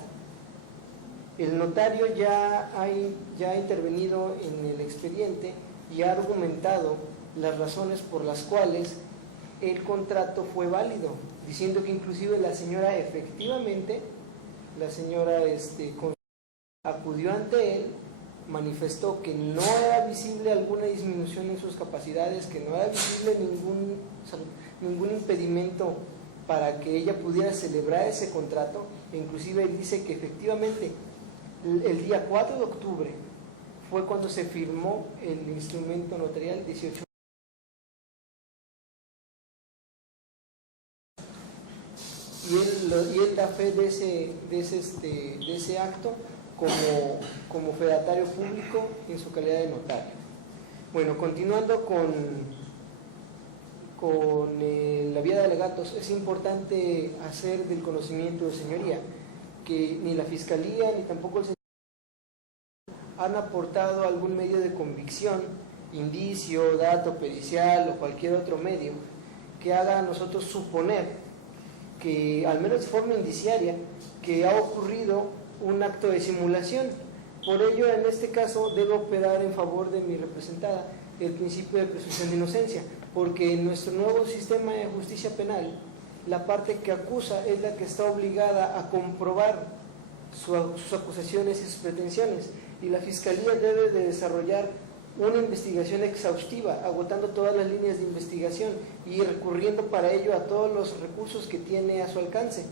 El notario ya ha intervenido en el expediente y ha argumentado las razones por las cuales el contrato fue válido, diciendo que inclusive la señora efectivamente, acudió ante él, manifestó que no era visible alguna disminución en sus capacidades, que no era visible ningún impedimento para que ella pudiera celebrar ese contrato, e inclusive dice que efectivamente el día 4 de octubre fue cuando se firmó el instrumento notarial 18. Y él da fe de ese acto como fedatario público en su calidad de notario. Bueno, continuando con con la vía de alegatos, es importante hacer del conocimiento de señoría que ni la Fiscalía ni tampoco el señor han aportado algún medio de convicción, indicio, dato pericial o cualquier otro medio que haga a nosotros suponer que, al menos de forma indiciaria, que ha ocurrido un acto de simulación. Por ello, en este caso, debo operar en favor de mi representada el principio de presunción de inocencia, porque en nuestro nuevo sistema de justicia penal, la parte que acusa es la que está obligada a comprobar sus acusaciones y sus pretensiones, y la Fiscalía debe de desarrollar una investigación exhaustiva, agotando todas las líneas de investigación y recurriendo para ello a todos los recursos que tiene a su alcance.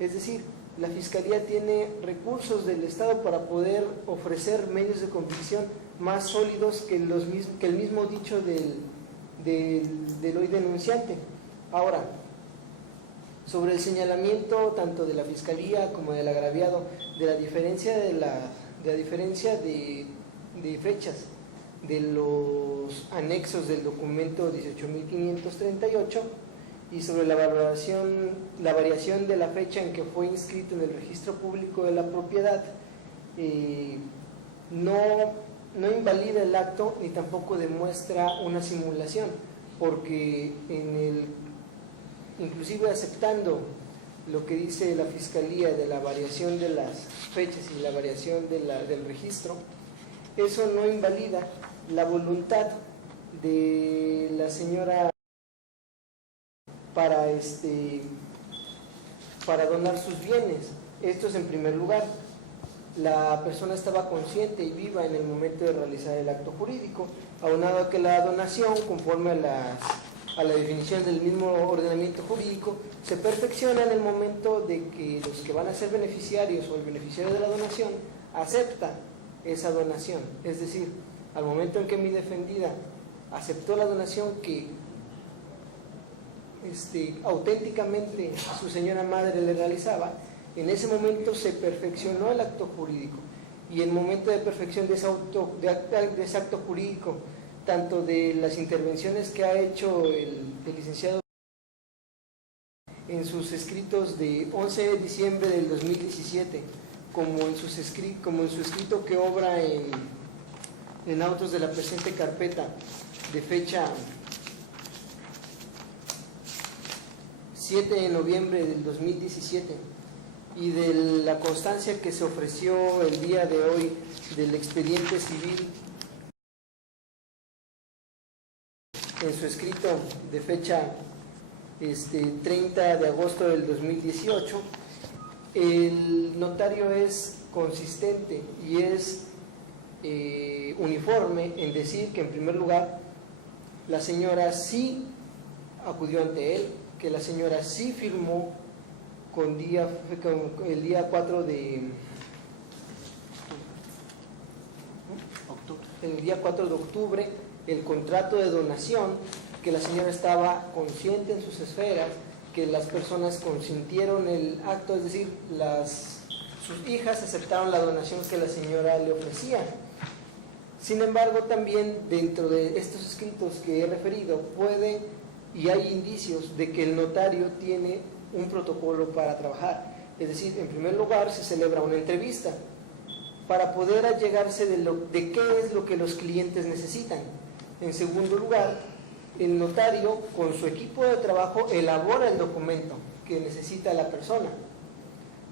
Es decir, la Fiscalía tiene recursos del Estado para poder ofrecer medios de convicción más sólidos que el mismo dicho del hoy denunciante. Ahora, sobre el señalamiento tanto de la Fiscalía como del agraviado, de la diferencia de fechas de los anexos del documento 18.538 y sobre la variación de la fecha en que fue inscrito en el registro público de la propiedad, no invalida el acto ni tampoco demuestra una simulación, porque inclusive aceptando lo que dice la Fiscalía de la variación de las fechas y la variación del registro, eso no invalida la voluntad de la señora para donar sus bienes. Esto es en primer lugar. La persona estaba consciente y viva en el momento de realizar el acto jurídico, aunado a que la donación, conforme a la definición del mismo ordenamiento jurídico, se perfecciona en el momento de que los que van a ser beneficiarios o el beneficiario de la donación acepta esa donación. Es decir, al momento en que mi defendida aceptó la donación que auténticamente su señora madre le realizaba, en ese momento se perfeccionó el acto jurídico, y en el momento de perfección de ese acto jurídico, tanto de las intervenciones que ha hecho el licenciado en sus escritos de 11 de diciembre del 2017, como en su escrito que obra en autos de la presente carpeta de fecha 7 de noviembre del 2017, y de la constancia que se ofreció el día de hoy del expediente civil en su escrito de fecha 30 de agosto del 2018, el notario es consistente y es uniforme en decir que, en primer lugar, la señora sí acudió ante él, que la señora sí firmó el día 4 de octubre el contrato de donación, que la señora estaba consciente en sus esferas, que las personas consintieron el acto, es decir, sus hijas aceptaron la donación que la señora le ofrecía. Sin embargo, también dentro de estos escritos que he referido puede y hay indicios de que el notario tiene un protocolo para trabajar. Es decir, en primer lugar se celebra una entrevista para poder allegarse de qué es lo que los clientes necesitan. En segundo lugar, el notario con su equipo de trabajo elabora el documento que necesita la persona.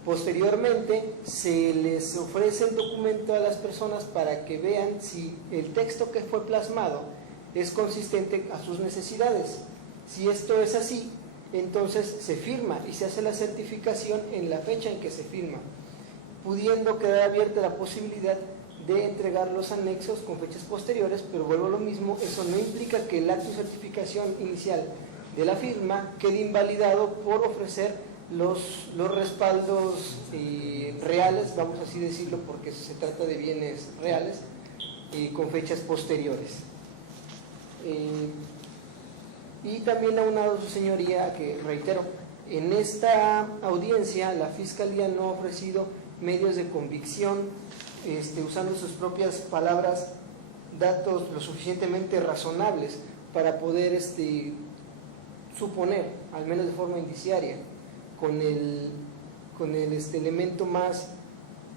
Posteriormente se les ofrece el documento a las personas para que vean si el texto que fue plasmado es consistente a sus necesidades. Si esto es así, entonces se firma y se hace la certificación en la fecha en que se firma, pudiendo quedar abierta la posibilidad de entregar los anexos con fechas posteriores, pero vuelvo a lo mismo, eso no implica que el acto de certificación inicial de la firma quede invalidado por ofrecer los respaldos reales, vamos así decirlo, porque se trata de bienes reales, con fechas posteriores. Y también aunado, su señoría, que reitero, en esta audiencia la Fiscalía no ha ofrecido medios de convicción, usando sus propias palabras, datos lo suficientemente razonables para poder suponer, al menos de forma indiciaria, con el elemento más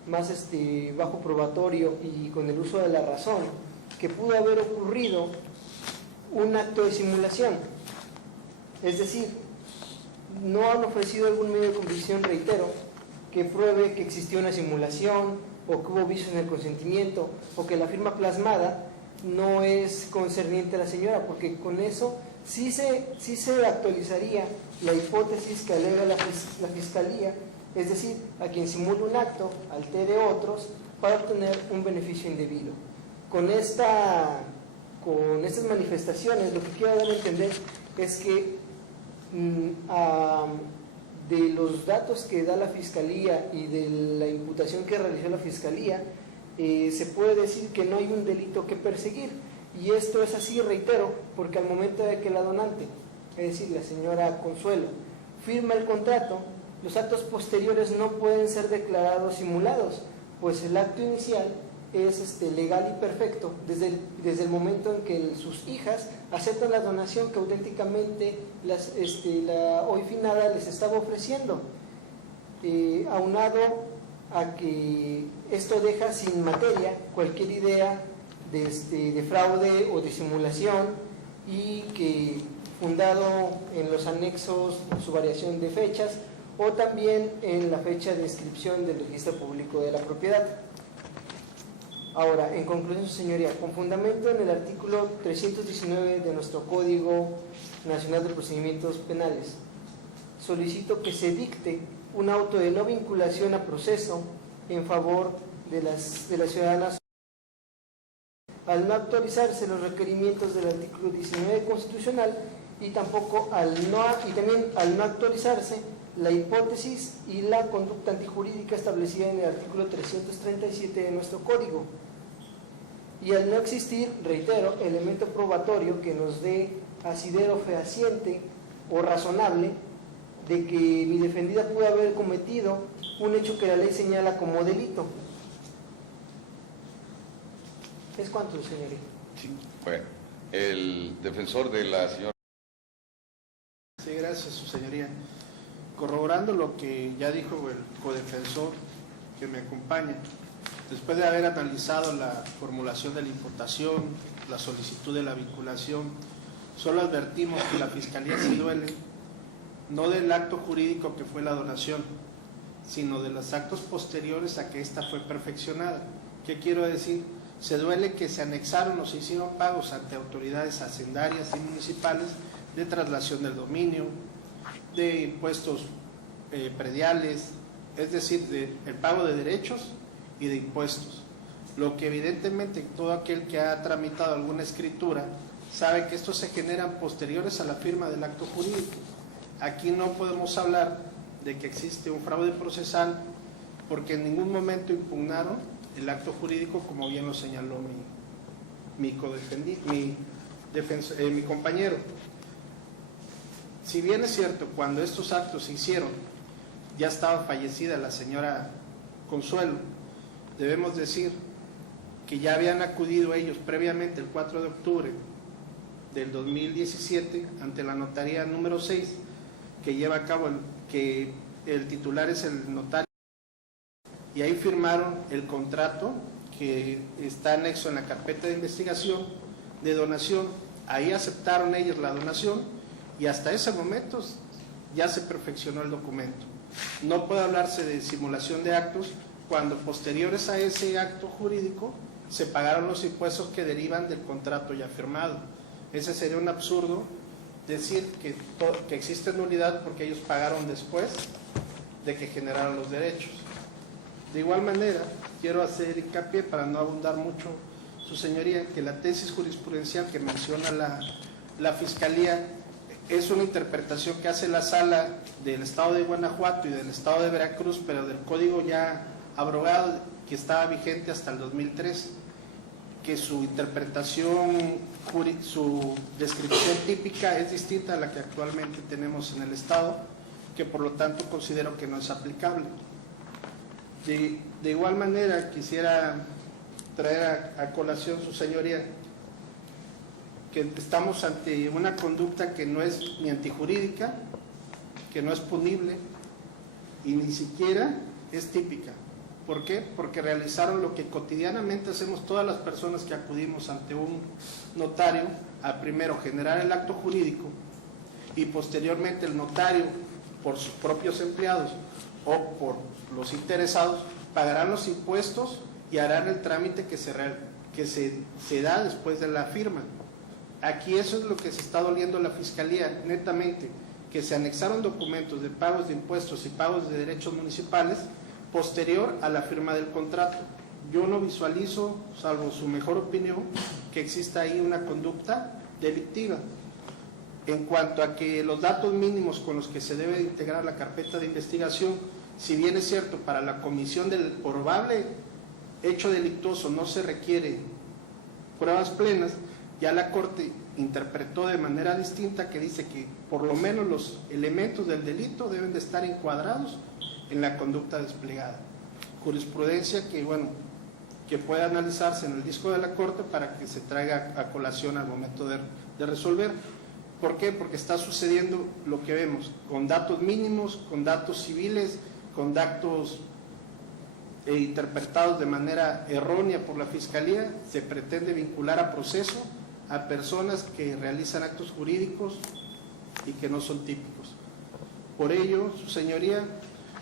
bajo probatorio y con el uso de la razón, que pudo haber ocurrido un acto de simulación. Es decir, no han ofrecido algún medio de convicción, reitero, que pruebe que existió una simulación o que hubo vicios en el consentimiento o que la firma plasmada no es concerniente a la señora, porque con eso sí se actualizaría la hipótesis que alega la Fiscalía, es decir, a quien simule un acto altere otros para obtener un beneficio indebido. Con estas manifestaciones lo que quiero dar a entender es que de los datos que da la Fiscalía y de la imputación que realizó la Fiscalía, se puede decir que no hay un delito que perseguir, y esto es así, reitero, porque al momento de que la donante, es decir, la señora Consuelo, firma el contrato, los actos posteriores no pueden ser declarados simulados, pues el acto inicial es legal y perfecto desde el momento en que sus hijas aceptan la donación que auténticamente la hoy finada les estaba ofreciendo, aunado a que esto deja sin materia cualquier idea de fraude o de simulación, y que fundado en los anexos, su variación de fechas, o también en la fecha de inscripción del registro público de la propiedad. Ahora, en conclusión, señoría, con fundamento en el artículo 319 de nuestro Código Nacional de Procedimientos Penales, solicito que se dicte un auto de no vinculación a proceso en favor de las ciudadanas, al no actualizarse los requerimientos del artículo 19 constitucional y también al no actualizarse la hipótesis y la conducta antijurídica establecida en el artículo 337 de nuestro Código, y al no existir, reitero, elemento probatorio que nos dé asidero fehaciente o razonable de que mi defendida pudo haber cometido un hecho que la ley señala como delito. ¿Es cuánto, señoría? Sí. Bueno, el defensor de la señora. Sí, gracias, su señoría. Corroborando lo que ya dijo el codefensor que me acompaña, después de haber analizado la formulación de la imputación, la solicitud de la vinculación, solo advertimos que la Fiscalía se duele no del acto jurídico que fue la donación, sino de los actos posteriores a que ésta fue perfeccionada. ¿Qué quiero decir? Se duele que se anexaron o se hicieron pagos ante autoridades hacendarias y municipales de traslación del dominio, de impuestos prediales, es decir, el pago de derechos y de impuestos. Lo que evidentemente todo aquel que ha tramitado alguna escritura sabe que estos se generan posteriores a la firma del acto jurídico. Aquí no podemos hablar de que existe un fraude procesal porque en ningún momento impugnaron el acto jurídico, como bien lo señaló mi compañero. Si bien es cierto, cuando estos actos se hicieron, ya estaba fallecida la señora Consuelo, debemos decir que ya habían acudido ellos previamente el 4 de octubre del 2017 ante la notaría número 6, que lleva a cabo que el titular es el notario, y ahí firmaron el contrato que está anexo en la carpeta de investigación de donación. Ahí aceptaron ellos la donación y hasta ese momento ya se perfeccionó el documento. No puede hablarse de simulación de actos cuando posteriores a ese acto jurídico se pagaron los impuestos que derivan del contrato ya firmado. Ese sería un absurdo decir que existe nulidad porque ellos pagaron después de que generaron los derechos. De igual manera, quiero hacer hincapié, para no abundar mucho, su señoría, que la tesis jurisprudencial que menciona la Fiscalía es una interpretación que hace la Sala del Estado de Guanajuato y del Estado de Veracruz, pero del código ya abrogado, que estaba vigente hasta el 2003, que su interpretación, su descripción típica es distinta a la que actualmente tenemos en el Estado, que por lo tanto considero que no es aplicable. De igual manera, quisiera traer a colación, su señoría, que estamos ante una conducta que no es ni antijurídica, que no es punible y ni siquiera es típica. ¿Por qué? Porque realizaron lo que cotidianamente hacemos todas las personas que acudimos ante un notario, a primero generar el acto jurídico y posteriormente el notario, por sus propios empleados o por los interesados, pagarán los impuestos y harán el trámite que se da después de la firma. Aquí eso es lo que se está doliendo la Fiscalía, netamente, que se anexaron documentos de pagos de impuestos y pagos de derechos municipales posterior a la firma del contrato. Yo no visualizo, salvo su mejor opinión, que exista ahí una conducta delictiva. En cuanto a que los datos mínimos con los que se debe integrar la carpeta de investigación, si bien es cierto, para la comisión del probable hecho delictuoso no se requiere pruebas plenas, ya la Corte interpretó de manera distinta, que dice que por lo menos los elementos del delito deben de estar encuadrados en la conducta desplegada. Jurisprudencia que, bueno, que puede analizarse en el disco de la Corte para que se traiga a colación al momento de resolver. ¿Por qué? Porque está sucediendo lo que vemos, con datos mínimos, con datos civiles, con datos interpretados de manera errónea por la Fiscalía, se pretende vincular a proceso a personas que realizan actos jurídicos y que no son típicos. Por ello, su señoría,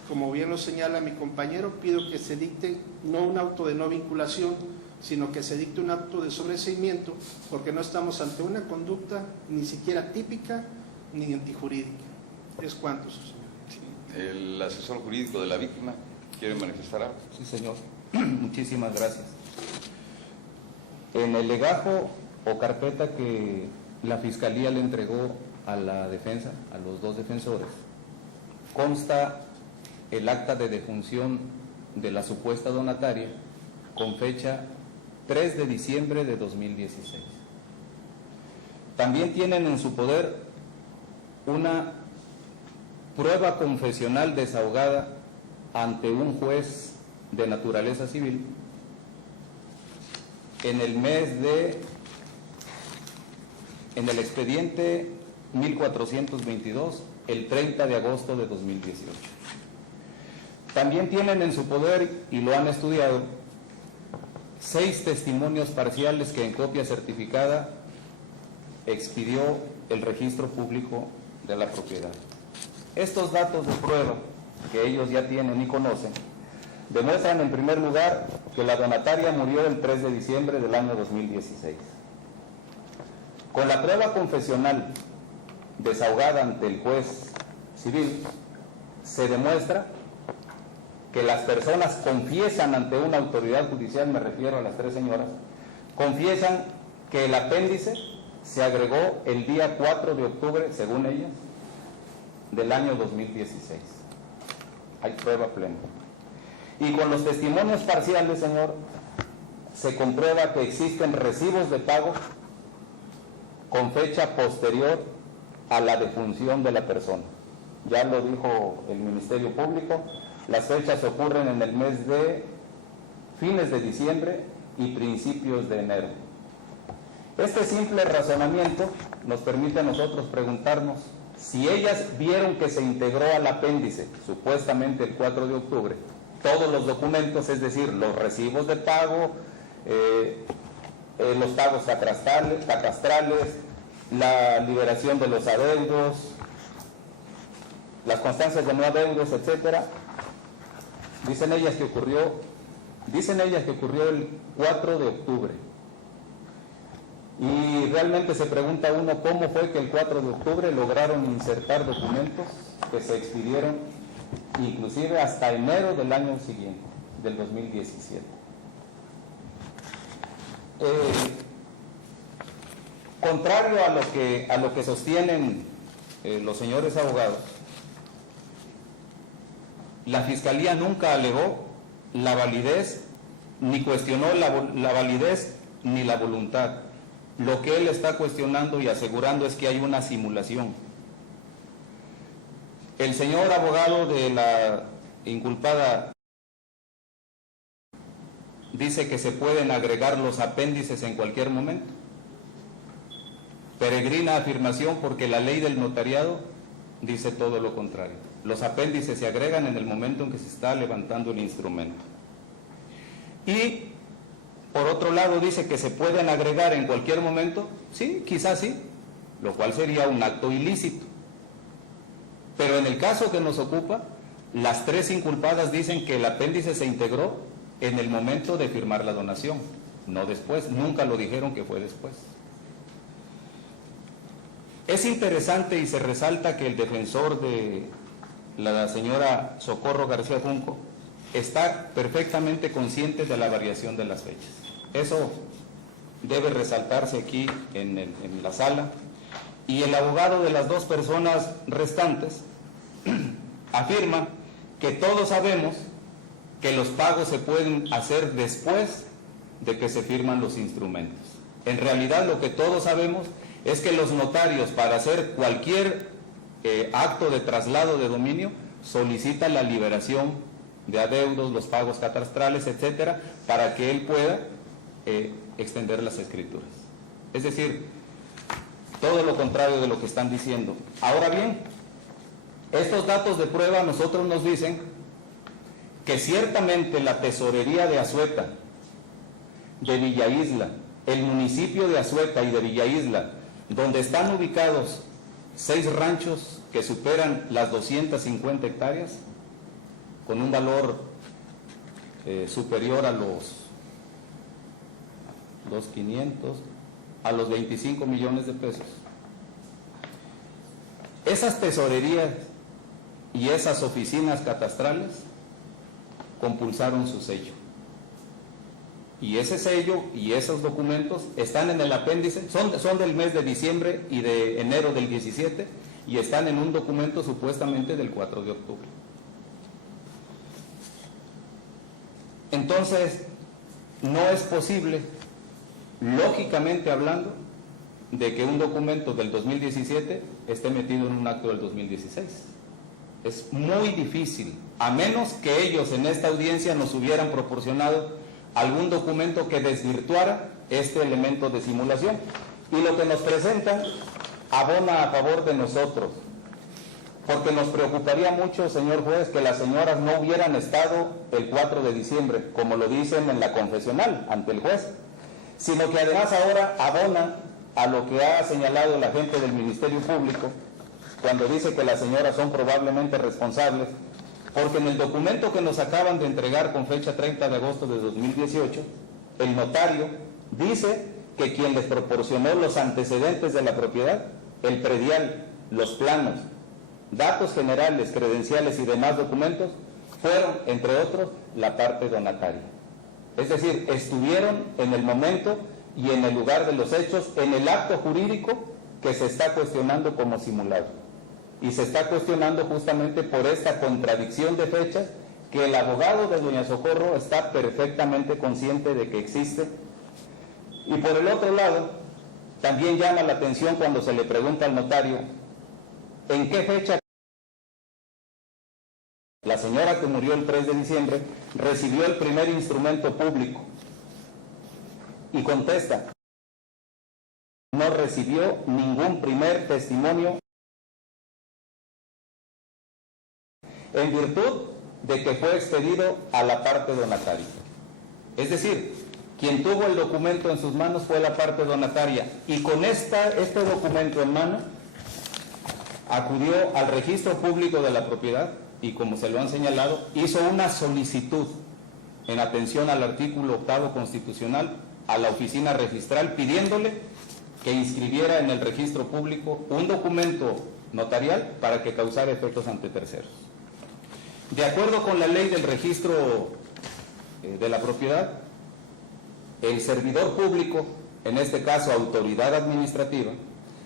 como bien lo señala mi compañero, pido que se dicte no un auto de no vinculación, sino que se dicte un acto de sobreseimiento, porque no estamos ante una conducta ni siquiera típica ni antijurídica. Es cuanto, su señoría. ¿El asesor jurídico de la víctima quiere manifestar algo? Sí, señor. Muchísimas gracias. En el legajo o carpeta que la Fiscalía le entregó a la defensa, a los dos defensores, consta el acta de defunción de la supuesta donataria con fecha 3 de diciembre de 2016. También tienen en su poder una prueba confesional desahogada ante un juez de naturaleza civil en el expediente 1422, el 30 de agosto de 2018. También tienen en su poder, y lo han estudiado, 6 testimonios parciales que en copia certificada expidió el registro público de la propiedad. Estos datos de prueba que ellos ya tienen y conocen demuestran en primer lugar que la donataria murió el 3 de diciembre del año 2016. Con la prueba confesional desahogada ante el juez civil, se demuestra que las personas confiesan ante una autoridad judicial, me refiero a las 3 señoras, confiesan que el apéndice se agregó el día 4 de octubre, según ellas, del año 2016. Hay prueba plena. Y con los testimonios parciales, señor, se comprueba que existen recibos de pago con fecha posterior a la defunción de la persona. Ya lo dijo el Ministerio Público, las fechas ocurren en el mes de fines de diciembre y principios de enero. Este simple razonamiento nos permite a nosotros preguntarnos si ellas vieron que se integró al apéndice, supuestamente el 4 de octubre, todos los documentos, es decir, los recibos de pago, los pagos catastrales, la liberación de los adeudos, las constancias de no adeudos, etcétera. Dicen ellas que ocurrió el 4 de octubre. Y realmente se pregunta uno cómo fue que el 4 de octubre lograron insertar documentos que se expidieron inclusive hasta enero del año siguiente, del 2017. Contrario a lo que sostienen los señores abogados, la Fiscalía nunca alegó la validez, ni cuestionó la validez ni la voluntad. Lo que él está cuestionando y asegurando es que hay una simulación. El señor abogado de la inculpada dice que se pueden agregar los apéndices en cualquier momento. peregrina afirmación, porque la ley del notariado dice todo lo contrario. Los apéndices se agregan en el momento en que se está levantando el instrumento. Y por otro lado dice que se pueden agregar en cualquier momento. Sí, quizás sí, lo cual sería un acto ilícito. Pero en el caso que nos ocupa, las tres inculpadas dicen que el apéndice se integró en el momento de firmar la donación, no después. Nunca lo dijeron que fue después. Es interesante y se resalta que el defensor de la señora Socorro García Junco está perfectamente consciente de la variación de las fechas. Eso debe resaltarse aquí en la sala. Y el abogado de las dos personas restantes afirma que todos sabemos que los pagos se pueden hacer después de que se firman los instrumentos. En realidad lo que todos sabemos es que los notarios, para hacer cualquier acto de traslado de dominio, solicitan la liberación de adeudos, los pagos catastrales, etcétera, para que él pueda extender las escrituras. Es decir, todo lo contrario de lo que están diciendo. Ahora bien, estos datos de prueba a nosotros nos dicen que ciertamente la tesorería de Azueta, de Villa Isla, el municipio de Azueta y de Villa Isla, donde están ubicados 6 ranchos que superan las 250 hectáreas, con un valor superior a los 2.500, a los 25 millones de pesos. Esas tesorerías y esas oficinas catastrales compulsaron su sello. Y ese sello y esos documentos están en el apéndice, son del mes de diciembre y de enero del 17, y están en un documento supuestamente del 4 de octubre. Entonces, no es posible, lógicamente hablando, de que un documento del 2017 esté metido en un acto del 2016. Es muy difícil, a menos que ellos en esta audiencia nos hubieran proporcionado algún documento que desvirtuara este elemento de simulación. Y lo que nos presentan abona a favor de nosotros, porque nos preocuparía mucho, señor juez, que las señoras no hubieran estado el 4 de diciembre, como lo dicen en la confesional ante el juez, sino que además ahora abona a lo que ha señalado la gente del Ministerio Público, cuando dice que las señoras son probablemente responsables, porque en el documento que nos acaban de entregar con fecha 30 de agosto de 2018, el notario dice que quien les proporcionó los antecedentes de la propiedad, el predial, los planos, datos generales, credenciales y demás documentos, fueron, entre otros, la parte donataria. Es decir, estuvieron en el momento y en el lugar de los hechos, en el acto jurídico que se está cuestionando como simulado. Y se está cuestionando justamente por esta contradicción de fechas que el abogado de doña Socorro está perfectamente consciente de que existe. Y por el otro lado, también llama la atención cuando se le pregunta al notario en qué fecha la señora que murió el 3 de diciembre recibió el primer instrumento público. Y contesta, no recibió ningún primer testimonio en virtud de que fue expedido a la parte donataria. Es decir, quien tuvo el documento en sus manos fue la parte donataria, y con este documento en mano acudió al registro público de la propiedad y, como se lo han señalado, hizo una solicitud en atención al artículo 8º constitucional a la oficina registral, pidiéndole que inscribiera en el registro público un documento notarial para que causara efectos ante terceros. De acuerdo con la ley del registro de la propiedad, el servidor público, en este caso autoridad administrativa,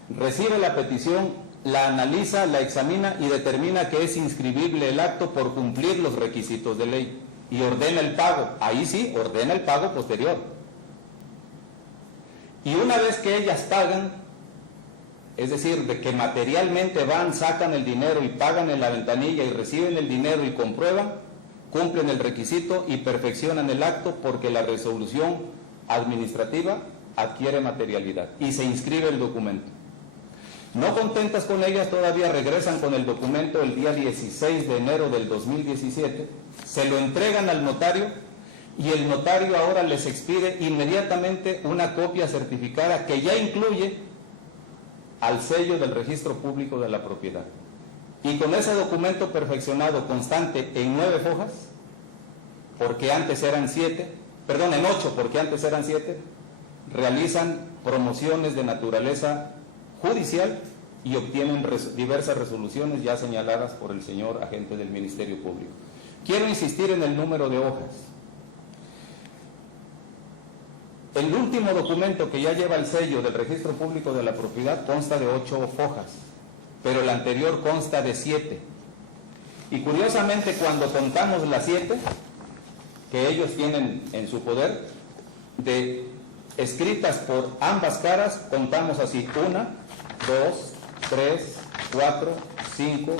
recibe la petición, la analiza, la examina y determina que es inscribible el acto por cumplir los requisitos de ley y ordena el pago. Ahí sí, ordena el pago posterior. Y una vez que ellas pagan, es decir, de que materialmente van, sacan el dinero y pagan en la ventanilla y reciben el dinero y comprueban, cumplen el requisito y perfeccionan el acto, porque la resolución administrativa adquiere materialidad y se inscribe el documento. No contentas con ellas, todavía regresan con el documento el día 16 de enero del 2017, se lo entregan al notario y el notario ahora les expide inmediatamente una copia certificada que ya incluye al sello del registro público de la propiedad. Y con ese documento perfeccionado constante en 9 hojas, porque antes eran 7, perdón, en 8, porque antes eran 7, realizan promociones de naturaleza judicial y obtienen diversas resoluciones ya señaladas por el señor agente del Ministerio Público. Quiero insistir en el número de hojas. El último documento que ya lleva el sello del Registro Público de la Propiedad consta de 8 hojas, pero el anterior consta de 7. Y curiosamente, cuando contamos las 7 que ellos tienen en su poder, escritas por ambas caras, contamos así: 1, 2, 3, 4, 5,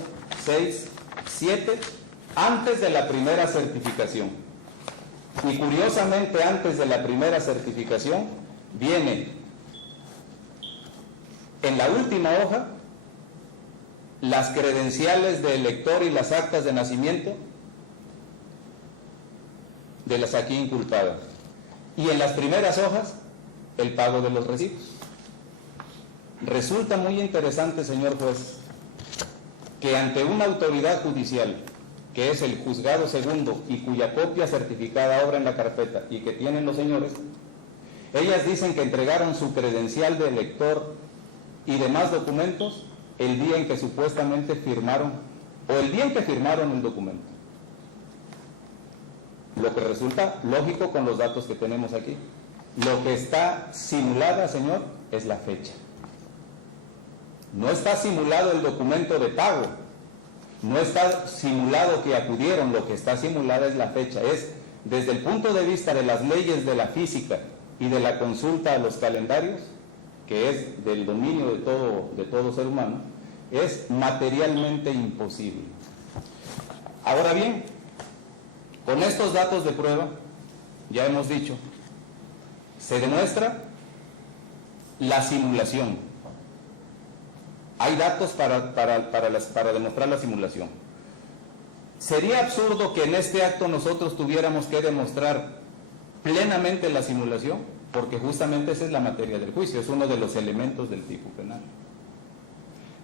6, 7, antes de la primera certificación. Y curiosamente, antes de la primera certificación, viene en la última hoja las credenciales del elector y las actas de nacimiento de las aquí inculpadas. Y en las primeras hojas, el pago de los recibos. Resulta muy interesante, señor juez, que ante una autoridad judicial, que es el juzgado segundo y cuya copia certificada obra en la carpeta y que tienen los señores, ellas dicen que entregaron su credencial de elector y demás documentos el día en que supuestamente firmaron, o el día en que firmaron el documento. Lo que resulta lógico con los datos que tenemos aquí. Lo que está simulada, señor, es la fecha. No está simulado el documento de pago, no está simulado que acudieron, lo que está simulada es la fecha. Es desde el punto de vista de las leyes de la física y de la consulta a los calendarios, que es del dominio de todo ser humano, es materialmente imposible. Ahora bien, con estos datos de prueba, ya hemos dicho, se demuestra la simulación. Hay datos para demostrar la simulación. Sería absurdo que en este acto nosotros tuviéramos que demostrar plenamente la simulación, porque justamente esa es la materia del juicio, es uno de los elementos del tipo penal.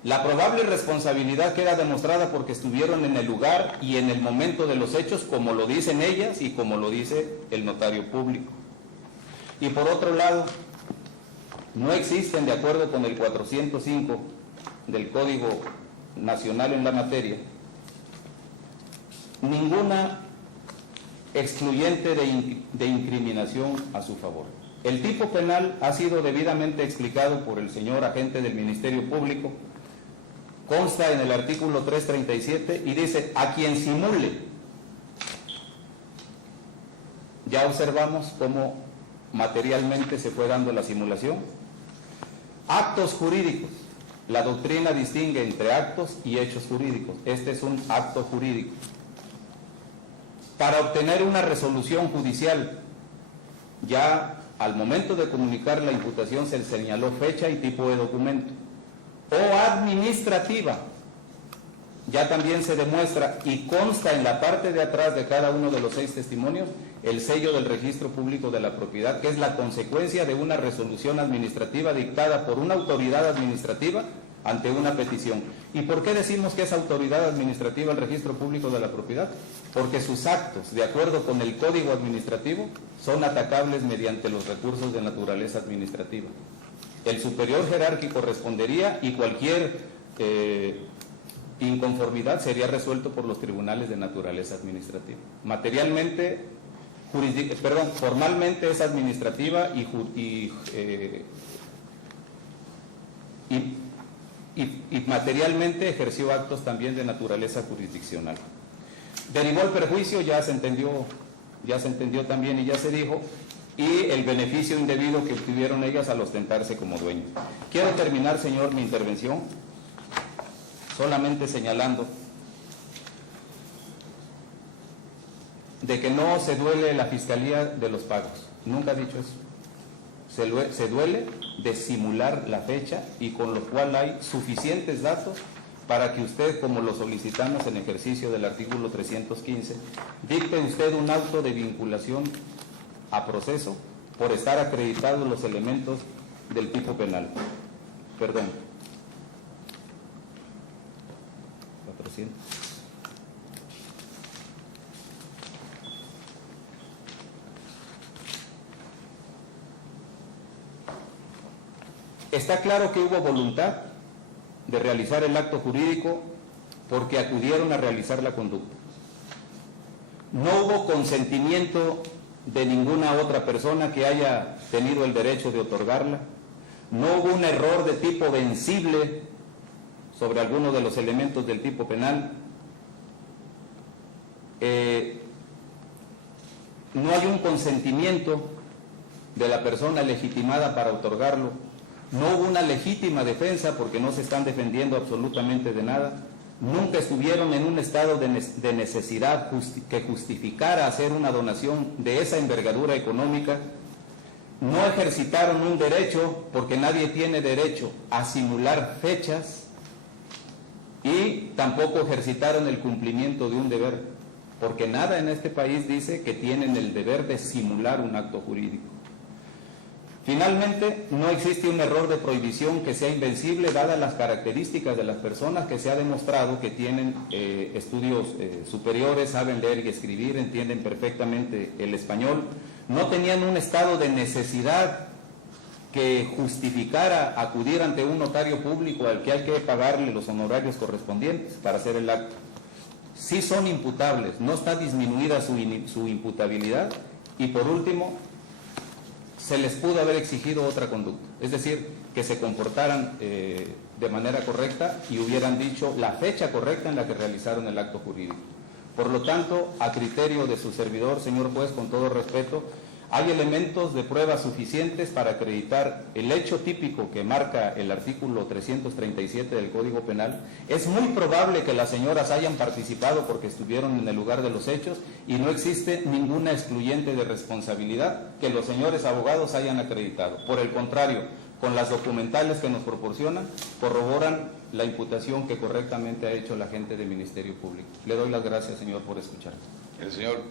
La probable responsabilidad queda demostrada porque estuvieron en el lugar y en el momento de los hechos, como lo dicen ellas y como lo dice el notario público. Y por otro lado, no existen, de acuerdo con el 405 del Código Nacional en la materia, ninguna excluyente de incriminación a su favor. El tipo penal ha sido debidamente explicado por el señor agente del Ministerio Público, consta en el artículo 337 y dice: a quien simule. Ya observamos cómo materialmente se fue dando la simulación. Actos jurídicos. La doctrina distingue entre actos y hechos jurídicos. Este es un acto jurídico. Para obtener una resolución judicial, ya al momento de comunicar la imputación se señaló fecha y tipo de documento. O administrativa, ya también se demuestra y consta en la parte de atrás de cada uno de los 6 testimonios el sello del Registro Público de la Propiedad, que es la consecuencia de una resolución administrativa dictada por una autoridad administrativa ante una petición. ¿Y por qué decimos que es autoridad administrativa el Registro Público de la Propiedad? Porque sus actos, de acuerdo con el Código Administrativo, son atacables mediante los recursos de naturaleza administrativa. El superior jerárquico respondería y cualquier inconformidad sería resuelto por los tribunales de naturaleza administrativa. Materialmente, formalmente es administrativa y materialmente ejerció actos también de naturaleza jurisdiccional. Derivó el perjuicio, ya se entendió también y ya se dijo, y el beneficio indebido que obtuvieron ellas al ostentarse como dueños. Quiero terminar, señor, mi intervención solamente señalando de que no se duele la Fiscalía de los pagos. Nunca ha dicho eso. se duele de simular la fecha y con lo cual hay suficientes datos para que usted, como lo solicitamos en ejercicio del artículo 315, dicte usted un auto de vinculación a proceso por estar acreditados los elementos del tipo penal. Perdón. 400. Está claro que hubo voluntad de realizar el acto jurídico porque acudieron a realizar la conducta. No hubo consentimiento de ninguna otra persona que haya tenido el derecho de otorgarla. No hubo un error de tipo vencible sobre alguno de los elementos del tipo penal. No hay un consentimiento de la persona legitimada para otorgarlo. No hubo una legítima defensa porque no se están defendiendo absolutamente de nada. Nunca estuvieron en un estado de necesidad que justificara hacer una donación de esa envergadura económica. No ejercitaron un derecho, porque nadie tiene derecho a simular fechas, y tampoco ejercitaron el cumplimiento de un deber, porque nada en este país dice que tienen el deber de simular un acto jurídico. Finalmente, no existe un error de prohibición que sea invencible, dadas las características de las personas que se ha demostrado que tienen estudios superiores, saben leer y escribir, entienden perfectamente el español, no tenían un estado de necesidad que justificara acudir ante un notario público al que hay que pagarle los honorarios correspondientes para hacer el acto. Sí son imputables, no está disminuida su imputabilidad, y por último, se les pudo haber exigido otra conducta, es decir, que se comportaran de manera correcta y hubieran dicho la fecha correcta en la que realizaron el acto jurídico. Por lo tanto, a criterio de su servidor, señor juez, con todo respeto, hay elementos de prueba suficientes para acreditar el hecho típico que marca el artículo 337 del Código Penal. Es muy probable que las señoras hayan participado porque estuvieron en el lugar de los hechos y no existe ninguna excluyente de responsabilidad que los señores abogados hayan acreditado. Por el contrario, con las documentales que nos proporcionan, corroboran la imputación que correctamente ha hecho la gente del Ministerio Público. Le doy las gracias, señor, por escuchar. El señor,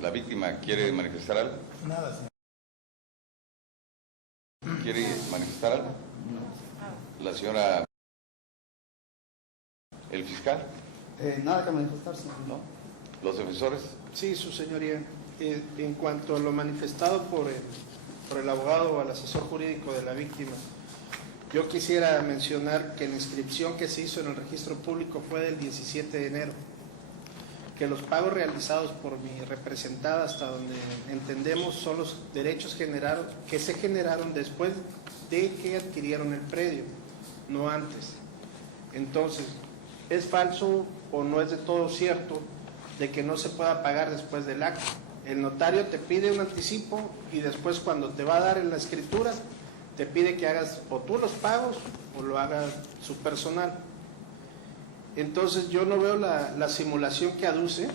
la víctima, ¿quiere manifestar algo? Nada, señor. ¿Quiere manifestar algo? La señora, el fiscal, Nada que manifestarse. ¿No? los defensores. Sí, su señoría. En cuanto a lo manifestado por el abogado o el asesor jurídico de la víctima, yo quisiera mencionar que la inscripción que se hizo en el registro público fue del 17 de enero, que los pagos realizados por mi representada, hasta donde entendemos, son los derechos que se generaron después de que adquirieron el predio, no antes. Entonces, ¿es falso o no es de todo cierto de que no se pueda pagar después del acto? El notario te pide un anticipo y después, cuando te va a dar en la escritura, te pide que hagas o tú los pagos o lo haga su personal. Entonces yo no veo la simulación que aduce,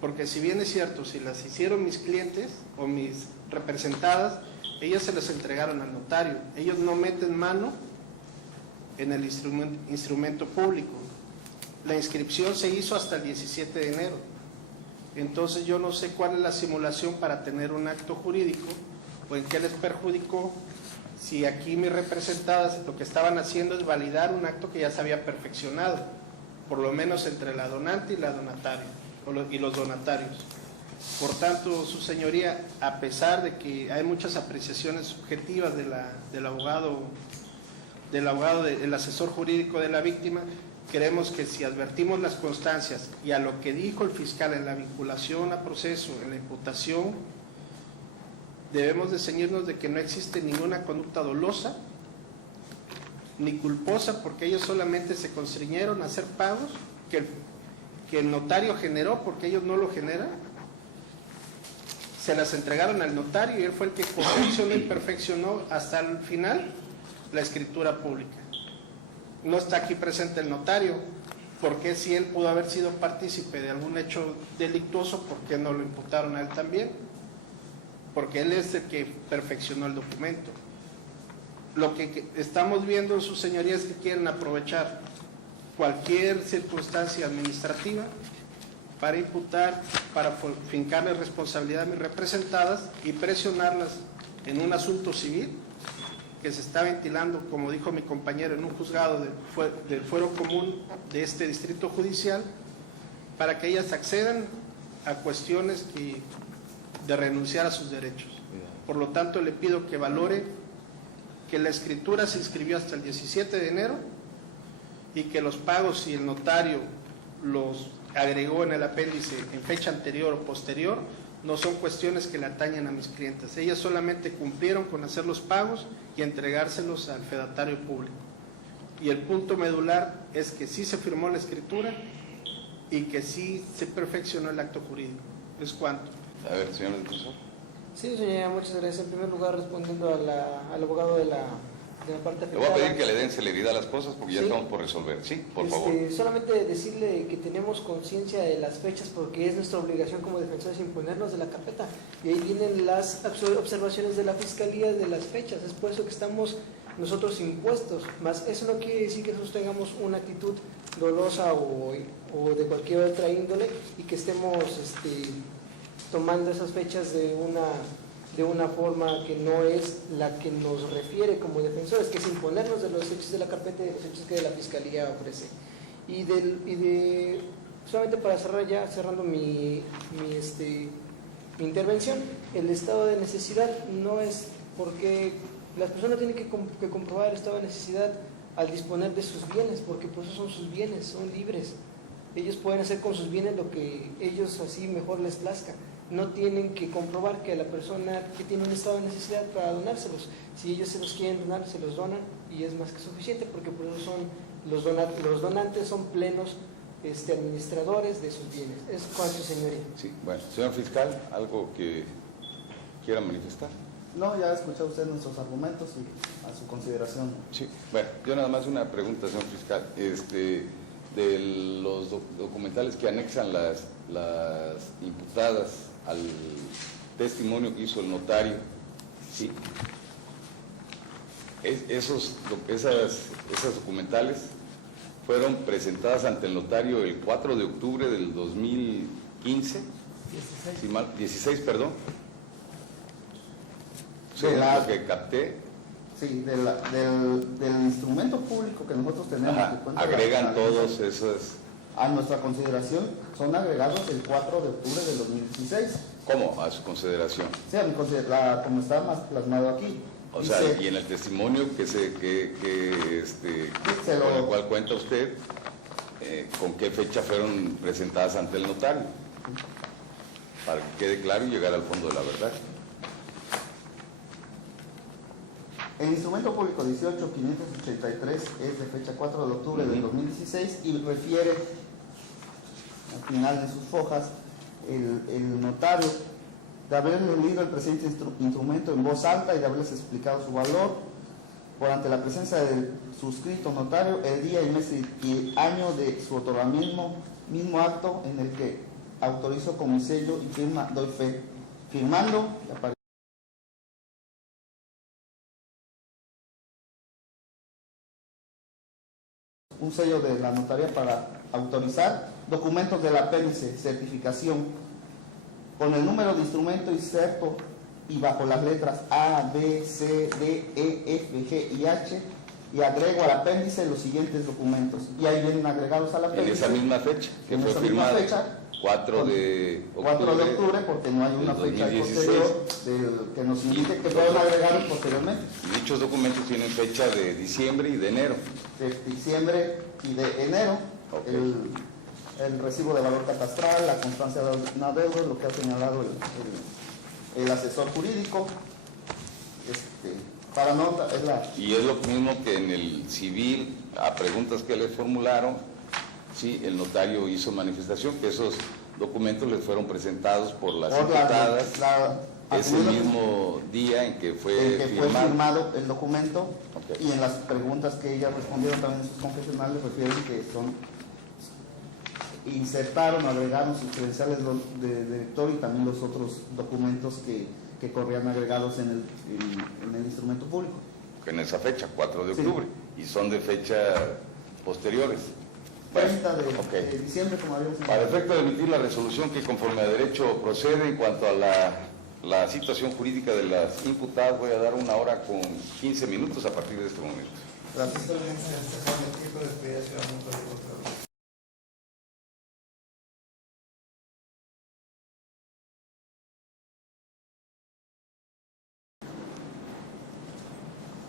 porque si bien es cierto, si las hicieron mis clientes o mis representadas, ellas se las entregaron al notario. Ellos no meten mano en el instrumento público. La inscripción se hizo hasta el 17 de enero. Entonces yo no sé cuál es la simulación para tener un acto jurídico, o en qué les perjudicó, si aquí mis representadas lo que estaban haciendo es validar un acto que ya se había perfeccionado, por lo menos entre la donante y la donataria, y los donatarios. Por tanto, su señoría, a pesar de que hay muchas apreciaciones subjetivas del abogado, del asesor jurídico de la víctima, creemos que si advertimos las constancias y a lo que dijo el fiscal en la vinculación a proceso, en la imputación, debemos de ceñirnos de que no existe ninguna conducta dolosa ni culposa, porque ellos solamente se constriñeron a hacer pagos que el notario generó, porque ellos no lo generan. Se las entregaron al notario y él fue el que confeccionó y perfeccionó hasta el final la escritura pública. No está aquí presente el notario, porque si él pudo haber sido partícipe de algún hecho delictuoso, ¿por qué no lo imputaron a él también? porque él es el que perfeccionó el documento. Lo que estamos viendo, sus señorías, que quieren aprovechar cualquier circunstancia administrativa para imputar, para fincarle responsabilidad a mis representadas y presionarlas en un asunto civil que se está ventilando, como dijo mi compañero, en un juzgado del fuero común de este distrito judicial, para que ellas accedan a cuestiones de renunciar a sus derechos. Por lo tanto, le pido que valore que la escritura se inscribió hasta el 17 de enero y que los pagos, si el notario los agregó en el apéndice en fecha anterior o posterior, no son cuestiones que le atañen a mis clientes. Ellas solamente cumplieron con hacer los pagos y entregárselos al fedatario público. Y el punto medular es que sí se firmó la escritura y que sí se perfeccionó el acto jurídico. ¿Es cuánto? A ver, señor defensor. Sí, señora, muchas gracias. En primer lugar, respondiendo al abogado de la parte Le voy a afectada. pedir que le den celeridad a las cosas porque ya Sí. estamos por resolver. Sí, por favor. Solamente decirle que tenemos conciencia de las fechas porque es nuestra obligación como defensores imponernos de la carpeta. Y ahí vienen las observaciones de la Fiscalía de las fechas. Es por eso que estamos nosotros impuestos. Más eso no quiere decir que nosotros tengamos una actitud dolosa o de cualquier otra índole y que estemos tomando esas fechas de una forma que no es la que nos refiere como defensores, que es imponernos de los hechos de la carpeta y de los hechos que la Fiscalía ofrece. Solamente para cerrar ya, cerrando mi intervención, el estado de necesidad no es porque las personas tienen que comprobar el estado de necesidad al disponer de sus bienes, porque por eso son sus bienes, son libres. Ellos pueden hacer con sus bienes lo que ellos así mejor les plazca. No tienen que comprobar que la persona que tiene un estado de necesidad para donárselos. Si ellos se los quieren donar, se los donan y es más que suficiente, porque por eso son los donantes son plenos administradores de sus bienes. Es cuanto, señoría. Sí, bueno, señor fiscal, ¿algo que quiera manifestar? No, ya ha escuchado usted nuestros argumentos y a su consideración. Sí, bueno, yo nada más una pregunta, señor fiscal. De los documentales que anexan las imputadas al testimonio que hizo el notario, ¿sí? Esas documentales fueron presentadas ante el notario el 4 de octubre del 2015, 16, perdón. Según lo que capté. Sí, del instrumento público que nosotros tenemos. Ajá, que cuenta agregan todos esos. A nuestra consideración son agregados el 4 de octubre del 2016. ¿Cómo? A su consideración. Sí, como está más plasmado aquí. O dice, sea, y en el testimonio con el cual cuenta usted, ¿con qué fecha fueron presentadas ante el notario? Para que quede claro y llegar al fondo de la verdad. El instrumento público 18583 es de fecha 4 de octubre del 2016 y refiere al final de sus hojas el notario de haber leído el presente instrumento en voz alta y de haberles explicado su valor por ante la presencia del suscrito notario el día, el mes y año de su otorgamiento, mismo acto en el que autorizó con mi sello y firma doy fe, firmando un sello de la notaría para autorizar documentos del apéndice, certificación, con el número de instrumento inserto y bajo las letras A, B, C, D, E, F, G y H, y agrego al apéndice los siguientes documentos. Y ahí vienen agregados al apéndice. En esa misma fecha, que fue firmada 4 de octubre, porque no hay una fecha posterior que nos indique que fueron agregados posteriormente. Y dichos documentos tienen fecha de diciembre y de enero. De diciembre y de enero, okay. El recibo de valor catastral, la constancia de adeudos, lo que ha señalado el asesor jurídico, para no es la... Y es lo mismo que en el civil, a preguntas que le formularon, sí, el notario hizo manifestación que esos documentos les fueron presentados por las imputadas ese mismo día en que fue firmado el documento. Okay. Y en las preguntas que ellas respondieron también en sus confesionales refieren que insertaron, agregaron sus credenciales de director y también los otros documentos que que corrían agregados en el instrumento público. En esa fecha, 4 de octubre, y son de fecha posteriores. 30 Ok. de diciembre, como habíamos Para efecto de emitir la resolución que conforme a derecho procede en cuanto a la situación jurídica de las imputadas, voy a dar 1 hora con 15 minutos a partir de este momento. Gracias.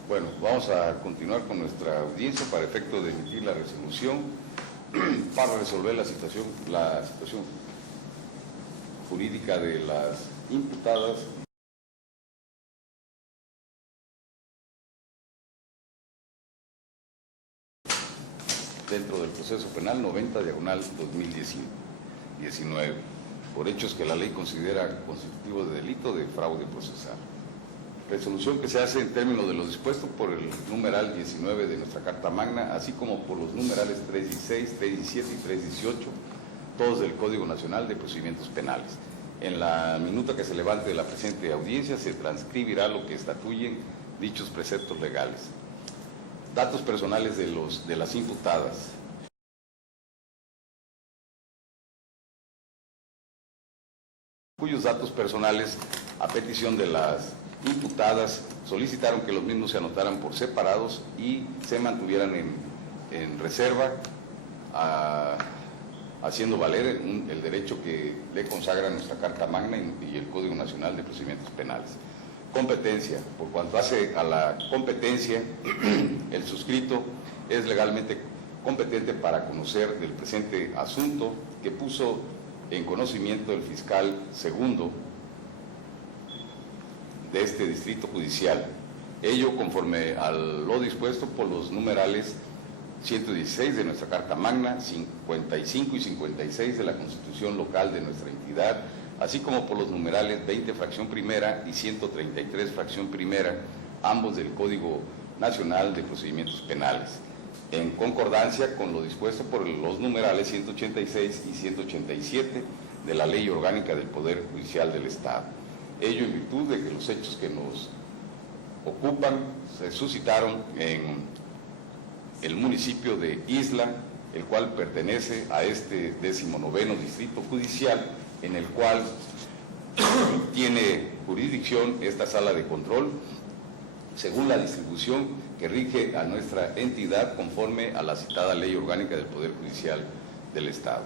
Bueno, vamos a continuar con nuestra audiencia para efecto de emitir la resolución para resolver la situación jurídica de las imputadas dentro del proceso penal 90/2019, por hechos que la ley considera constitutivos de delito de fraude procesal. Resolución que se hace en términos de lo dispuesto por el numeral 19 de nuestra Carta Magna, así como por los numerales 316, 317 y 318, todos del Código Nacional de Procedimientos Penales. En la minuta que se levante de la presente audiencia se transcribirá lo que estatuyen dichos preceptos legales. Datos personales de las imputadas. Cuyos datos personales, a petición de las imputadas, solicitaron que los mismos se anotaran por separados y se mantuvieran en reserva, haciendo valer el derecho que le consagra nuestra Carta Magna y el Código Nacional de Procedimientos Penales. Competencia. Por cuanto hace a la competencia, el suscrito es legalmente competente para conocer del presente asunto que puso en conocimiento el fiscal segundo de este distrito judicial, ello conforme a lo dispuesto por los numerales 116 de nuestra Carta Magna, 55 y 56 de la Constitución Local de nuestra entidad, así como por los numerales 20 fracción primera y 133 fracción primera, ambos del Código Nacional de Procedimientos Penales, en concordancia con lo dispuesto por los numerales 186 y 187 de la Ley Orgánica del Poder Judicial del Estado. Ello en virtud de que los hechos que nos ocupan se suscitaron en el municipio de Isla, el cual pertenece a este 19º Distrito Judicial, en el cual tiene jurisdicción esta sala de control, según la distribución que rige a nuestra entidad conforme a la citada Ley Orgánica del Poder Judicial del Estado.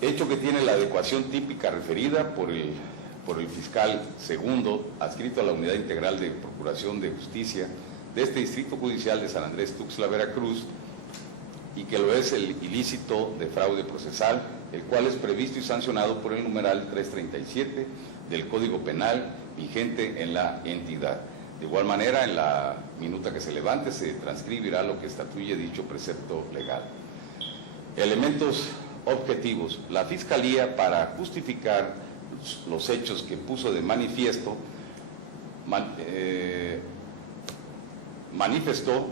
Hecho que tiene la adecuación típica referida por el fiscal segundo, adscrito a la Unidad Integral de Procuración de Justicia de este Distrito Judicial de San Andrés Tuxtla, Veracruz, y que lo es el ilícito de fraude procesal, el cual es previsto y sancionado por el numeral 337 del Código Penal vigente en la entidad. De igual manera, en la minuta que se levante se transcribirá lo que estatuye dicho precepto legal. Elementos objetivos. La Fiscalía, para justificar los hechos que puso de manifiesto, manifestó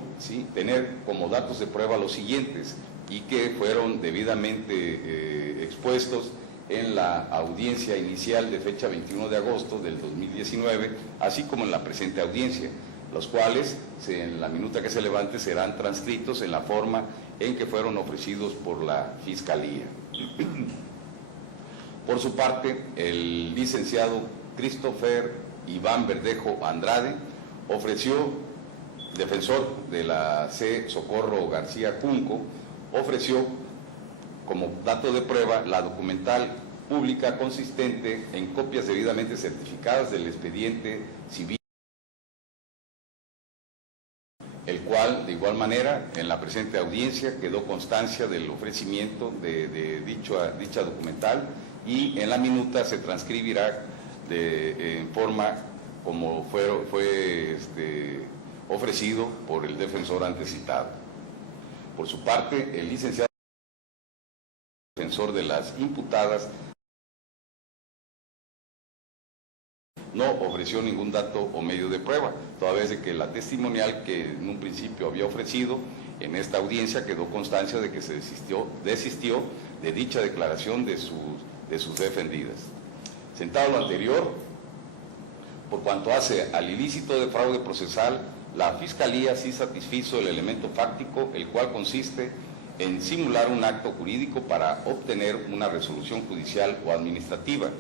tener como datos de prueba los siguientes y que fueron debidamente expuestos en la audiencia inicial de fecha 21 de agosto del 2019, así como en la presente audiencia, los cuales en la minuta que se levante serán transcritos en la forma en que fueron ofrecidos por la Fiscalía. Por su parte, el licenciado Christopher Iván Verdejo Andrade ofreció, defensor de la C. Socorro García Junco, ofreció como dato de prueba la documental pública consistente en copias debidamente certificadas del expediente civil, el cual, de igual manera, en la presente audiencia quedó constancia del ofrecimiento de dicha documental y en la minuta se transcribirá en forma como fue ofrecido por el defensor antes citado. Por su parte, el licenciado defensor de las imputadas no ofreció ningún dato o medio de prueba, toda vez de que la testimonial que en un principio había ofrecido en esta audiencia quedó constancia de que se desistió de dicha declaración de sus defendidas. Sentado lo anterior, Por cuanto hace al ilícito de fraude procesal, la Fiscalía sí satisfizo el elemento fáctico, el cual consiste en simular un acto jurídico para obtener una resolución judicial o administrativa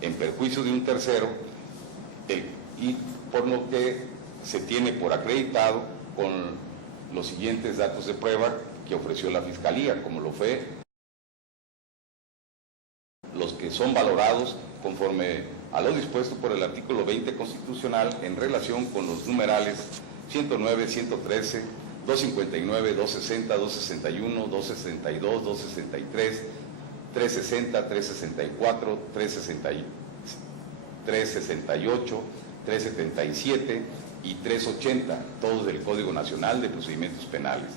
en perjuicio de un tercero, y por lo que se tiene por acreditado con los siguientes datos de prueba que ofreció la Fiscalía, como lo fue los que son valorados conforme a lo dispuesto por el artículo 20 constitucional en relación con los numerales 109, 113, 259, 260, 261, 262, 263, 360, 364, 368, 377 y 380, todos del Código Nacional de Procedimientos Penales,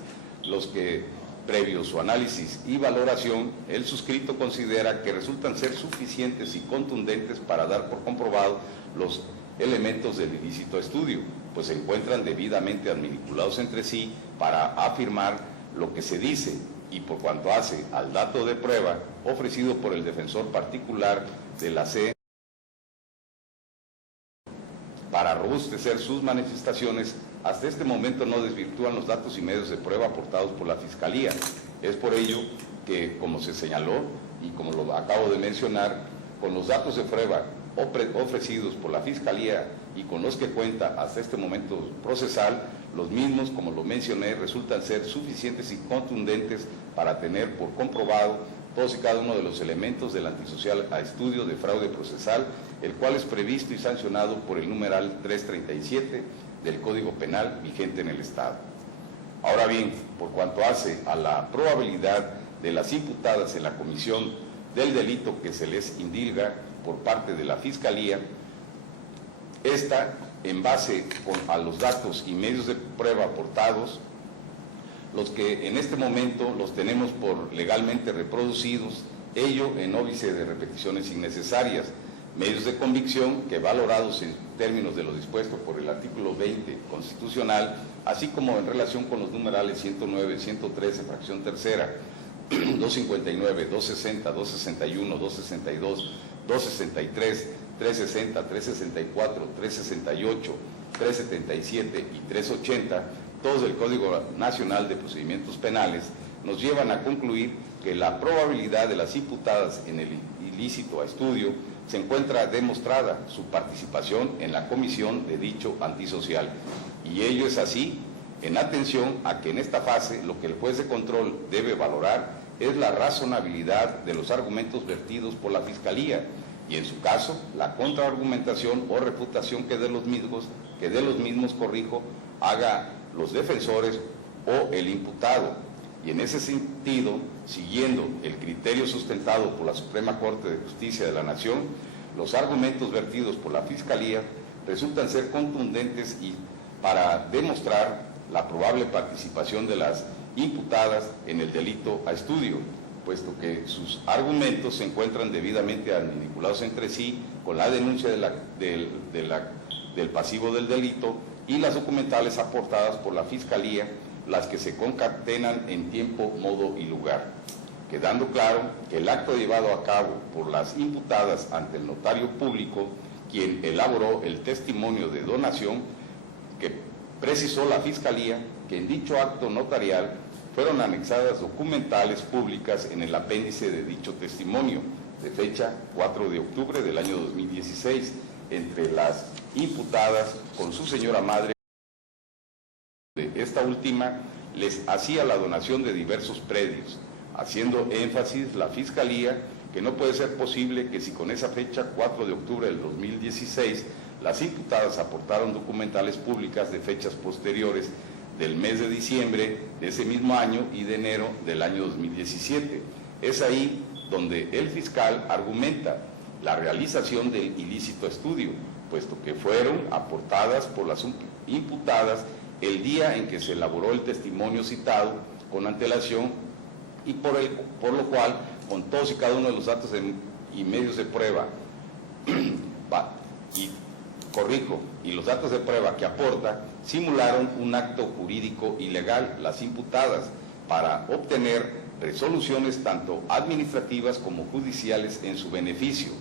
los que, previo su análisis y valoración, el suscrito considera que resultan ser suficientes y contundentes para dar por comprobado los elementos del ilícito estudio, pues se encuentran debidamente adminiculados entre sí para afirmar lo que se dice, y por cuanto hace al dato de prueba ofrecido por el defensor particular de la C para robustecer sus manifestaciones, hasta este momento no desvirtúan los datos y medios de prueba aportados por la Fiscalía. Es por ello que, como se señaló y como lo acabo de mencionar, con los datos de prueba ofrecidos por la Fiscalía y con los que cuenta hasta este momento procesal, los mismos, como lo mencioné, resultan ser suficientes y contundentes para tener por comprobado todos y cada uno de los elementos del antisocial a estudio de fraude procesal, el cual es previsto y sancionado por el numeral 337 del Código Penal vigente en el Estado. Ahora bien, por cuanto hace a la probabilidad de las imputadas en la comisión del delito que se les indilga por parte de la Fiscalía, esta, en base a los datos y medios de prueba aportados, los que en este momento los tenemos por legalmente reproducidos, ello en óbice de repeticiones innecesarias, medios de convicción que, valorados en términos de lo dispuesto por el artículo 20 constitucional, así como en relación con los numerales 109, 113, fracción tercera, 259, 260, 261, 262, 263, 360, 364, 368, 377 y 380, todos del Código Nacional de Procedimientos Penales, nos llevan a concluir que la probabilidad de las imputadas en el ilícito a estudio se encuentra demostrada su participación en la comisión de dicho antisocial. Y ello es así en atención a que en esta fase lo que el juez de control debe valorar es la razonabilidad de los argumentos vertidos por la Fiscalía y, en su caso, la contraargumentación o refutación que de los mismos, haga los defensores o el imputado. Y en ese sentido, siguiendo el criterio sustentado por la Suprema Corte de Justicia de la Nación, los argumentos vertidos por la Fiscalía resultan ser contundentes y para demostrar la probable participación de las imputadas en el delito a estudio, puesto que sus argumentos se encuentran debidamente vinculados entre sí con la denuncia del pasivo del delito y las documentales aportadas por la Fiscalía, las que se concatenan en tiempo, modo y lugar, quedando claro que el acto llevado a cabo por las imputadas ante el notario público, quien elaboró el testimonio de donación, que precisó la Fiscalía que en dicho acto notarial fueron anexadas documentales públicas en el apéndice de dicho testimonio, de fecha 4 de octubre del año 2016, entre las imputadas con su señora madre. Esta última les hacía la donación de diversos predios, haciendo énfasis la Fiscalía que no puede ser posible que si con esa fecha, 4 de octubre del 2016, las imputadas aportaron documentales públicas de fechas posteriores del mes de diciembre de ese mismo año y de enero del año 2017. Es ahí donde el fiscal argumenta la realización del ilícito estudio, puesto que fueron aportadas por las imputadas el día en que se elaboró el testimonio citado con antelación y por lo cual, con todos y cada uno de los datos y medios de prueba, y los datos de prueba que aporta, simularon un acto jurídico ilegal las imputadas para obtener resoluciones tanto administrativas como judiciales en su beneficio.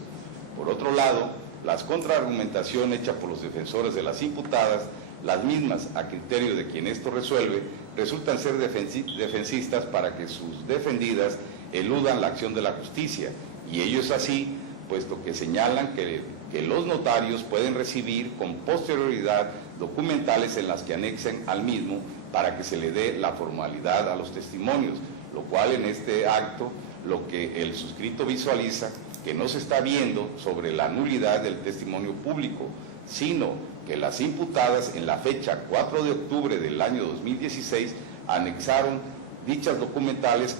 Por otro lado, las contraargumentación hecha por los defensores de las imputadas, las mismas, a criterio de quien esto resuelve, resultan ser defensistas para que sus defendidas eludan la acción de la justicia, y ello es así, puesto que señalan que los notarios pueden recibir con posterioridad documentales en las que anexen al mismo para que se le dé la formalidad a los testimonios, lo cual en este acto lo que el suscrito visualiza que no se está viendo sobre la nulidad del testimonio público, sino que las imputadas en la fecha 4 de octubre del año 2016 anexaron dichas documentales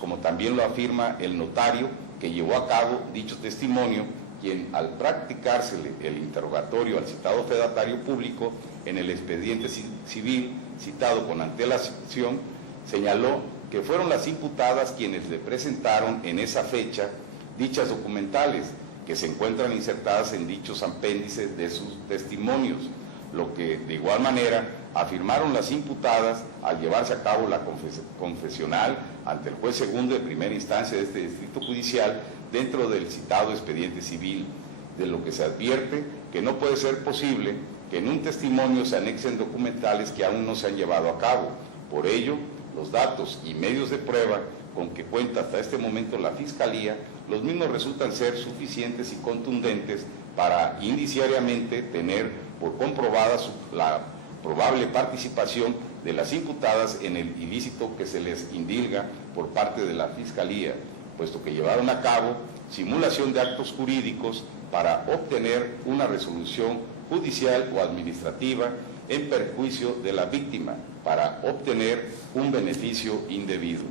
como también lo afirma el notario que llevó a cabo dicho testimonio, quien al practicársele el interrogatorio al citado fedatario público en el expediente civil citado con antelación, señaló que fueron las imputadas quienes le presentaron en esa fecha dichas documentales que se encuentran insertadas en dichos apéndices de sus testimonios, lo que de igual manera afirmaron las imputadas al llevarse a cabo la confesional ante el juez segundo de primera instancia de este distrito judicial dentro del citado expediente civil, de lo que se advierte que no puede ser posible que en un testimonio se anexen documentales que aún no se han llevado a cabo. Por ello, los datos y medios de prueba con que cuenta hasta este momento la Fiscalía, los mismos resultan ser suficientes y contundentes para indiciariamente tener por comprobada la probable participación de las imputadas en el ilícito que se les indilga por parte de la Fiscalía, puesto que llevaron a cabo simulación de actos jurídicos para obtener una resolución judicial o administrativa en perjuicio de la víctima, para obtener un beneficio indebido.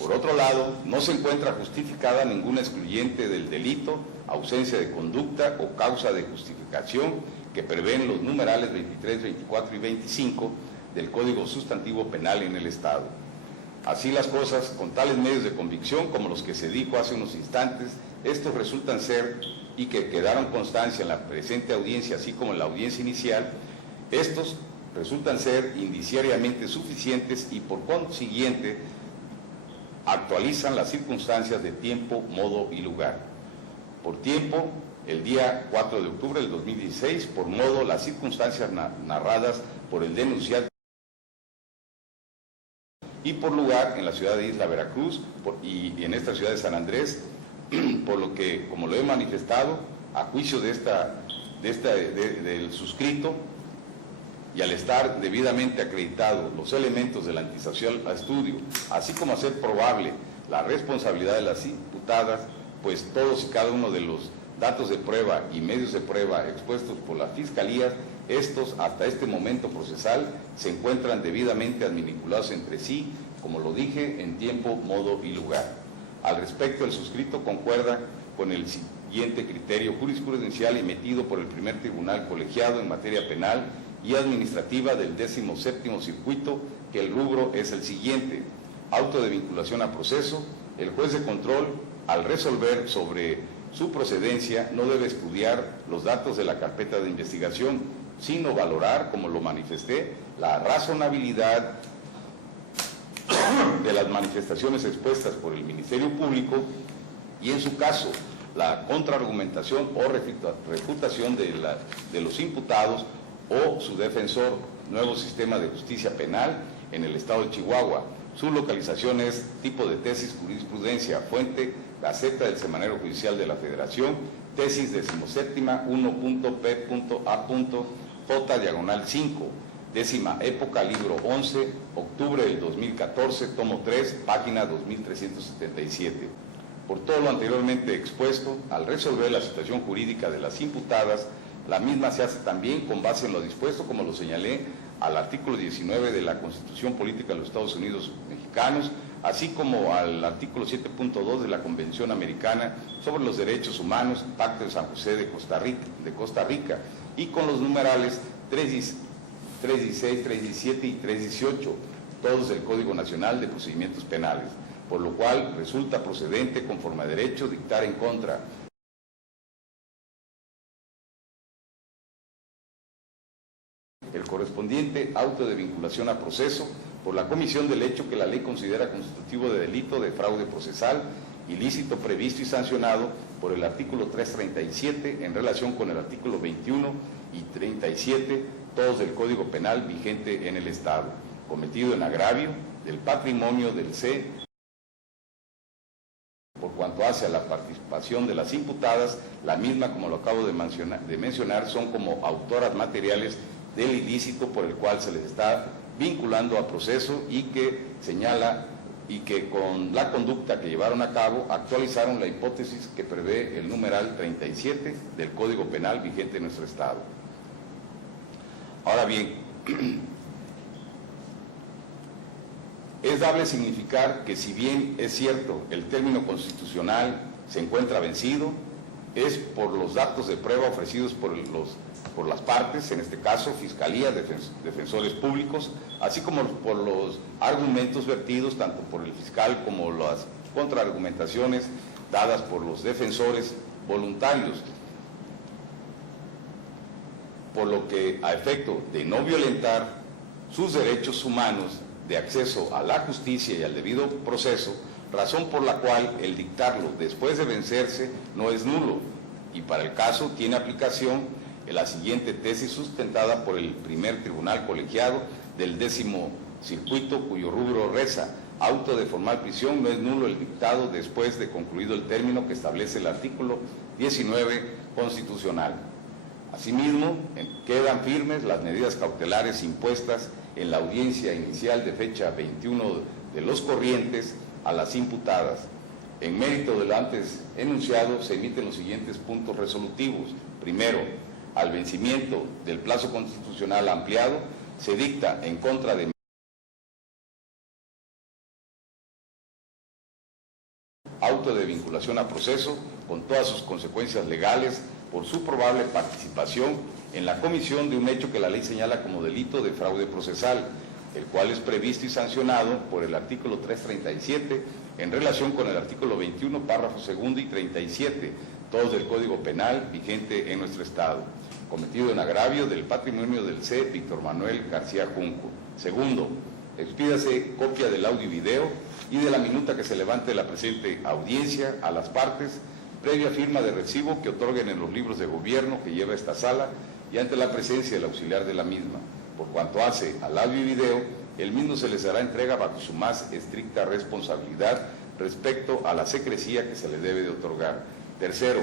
Por otro lado, no se encuentra justificada ninguna excluyente del delito, ausencia de conducta o causa de justificación que prevén los numerales 23, 24 y 25 del Código Sustantivo Penal en el Estado. Así las cosas, con tales medios de convicción como los que se dijo hace unos instantes, estos resultan ser, y que quedaron constancia en la presente audiencia, así como en la audiencia inicial, estos resultan ser indiciariamente suficientes y por consiguiente actualizan las circunstancias de tiempo, modo y lugar. Por tiempo, el día 4 de octubre del 2016, por modo, las circunstancias narradas por el denunciante, y por lugar en la ciudad de Isla Veracruz y en esta ciudad de San Andrés, por lo que, como lo he manifestado, a juicio del suscrito, y al estar debidamente acreditados los elementos del antisocial a estudio, así como hacer probable la responsabilidad de las imputadas, pues todos y cada uno de los datos de prueba y medios de prueba expuestos por la Fiscalía, estos hasta este momento procesal se encuentran debidamente adminiculados entre sí, como lo dije, en tiempo, modo y lugar. Al respecto, el suscrito concuerda con el siguiente criterio jurisprudencial emitido por el primer tribunal colegiado en materia penal y administrativa del 17º circuito, que el rubro es el siguiente: auto de vinculación a proceso. El juez de control, al resolver sobre su procedencia, no debe estudiar los datos de la carpeta de investigación, sino valorar, como lo manifesté, la razonabilidad de las manifestaciones expuestas por el Ministerio Público y, en su caso, la contraargumentación o refutación de los imputados o su defensor. Nuevo sistema de justicia penal en el estado de Chihuahua. Su localización es tipo de tesis jurisprudencia, fuente Gaceta del Semanario Judicial de la Federación, tesis 17ª 1.P.A.J/5, décima época, libro 11, octubre del 2014, tomo 3, página 2377. Por todo lo anteriormente expuesto, al resolver la situación jurídica de las imputadas, la misma se hace también con base en lo dispuesto, como lo señalé, al artículo 19 de la Constitución Política de los Estados Unidos Mexicanos, así como al artículo 7.2 de la Convención Americana sobre los Derechos Humanos, Pacto de San José de Costa Rica, y con los numerales 316, 317 y 318, todos del Código Nacional de Procedimientos Penales, por lo cual resulta procedente, conforme a derecho, dictar en contra el correspondiente auto de vinculación a proceso por la comisión del hecho que la ley considera constitutivo de delito de fraude procesal ilícito previsto y sancionado por el artículo 337 en relación con el artículo 21 y 37, todos del Código Penal vigente en el Estado, cometido en agravio del patrimonio del C, por cuanto hace a la participación de las imputadas, la misma, como lo acabo de mencionar, son como autoras materiales del ilícito por el cual se les está vinculando a proceso y que señala y que con la conducta que llevaron a cabo actualizaron la hipótesis que prevé el numeral 37 del Código Penal vigente en nuestro Estado. Ahora bien, es dable significar que si bien es cierto el término constitucional se encuentra vencido, es por los datos de prueba ofrecidos por las partes, en este caso Fiscalía, defensores públicos, así como por los argumentos vertidos tanto por el fiscal como las contraargumentaciones dadas por los defensores voluntarios, por lo que a efecto de no violentar sus derechos humanos de acceso a la justicia y al debido proceso, razón por la cual el dictarlo después de vencerse no es nulo, y para el caso tiene aplicación la siguiente tesis sustentada por el primer tribunal colegiado del 10º circuito, cuyo rubro reza: auto de formal prisión no es nulo el dictado después de concluido el término que establece el artículo 19 constitucional. Asimismo, quedan firmes las medidas cautelares impuestas en la audiencia inicial de fecha 21 de los corrientes a las imputadas. En mérito de lo antes enunciado, se emiten los siguientes puntos resolutivos. Primero, al vencimiento del plazo constitucional ampliado, se dicta en contra de auto de vinculación a proceso, con todas sus consecuencias legales, por su probable participación en la comisión de un hecho que la ley señala como delito de fraude procesal, el cual es previsto y sancionado por el artículo 337 en relación con el artículo 21, párrafo segundo y 37, todos del Código Penal vigente en nuestro Estado, cometido en agravio del patrimonio del C. Víctor Manuel García Junco. Segundo, expídase copia del audio y video y de la minuta que se levante de la presente audiencia a las partes, previa firma de recibo que otorguen en los libros de gobierno que lleva esta sala y ante la presencia del auxiliar de la misma. Por cuanto hace al audio y video, el mismo se les hará entrega bajo su más estricta responsabilidad respecto a la secrecía que se le debe de otorgar. Tercero,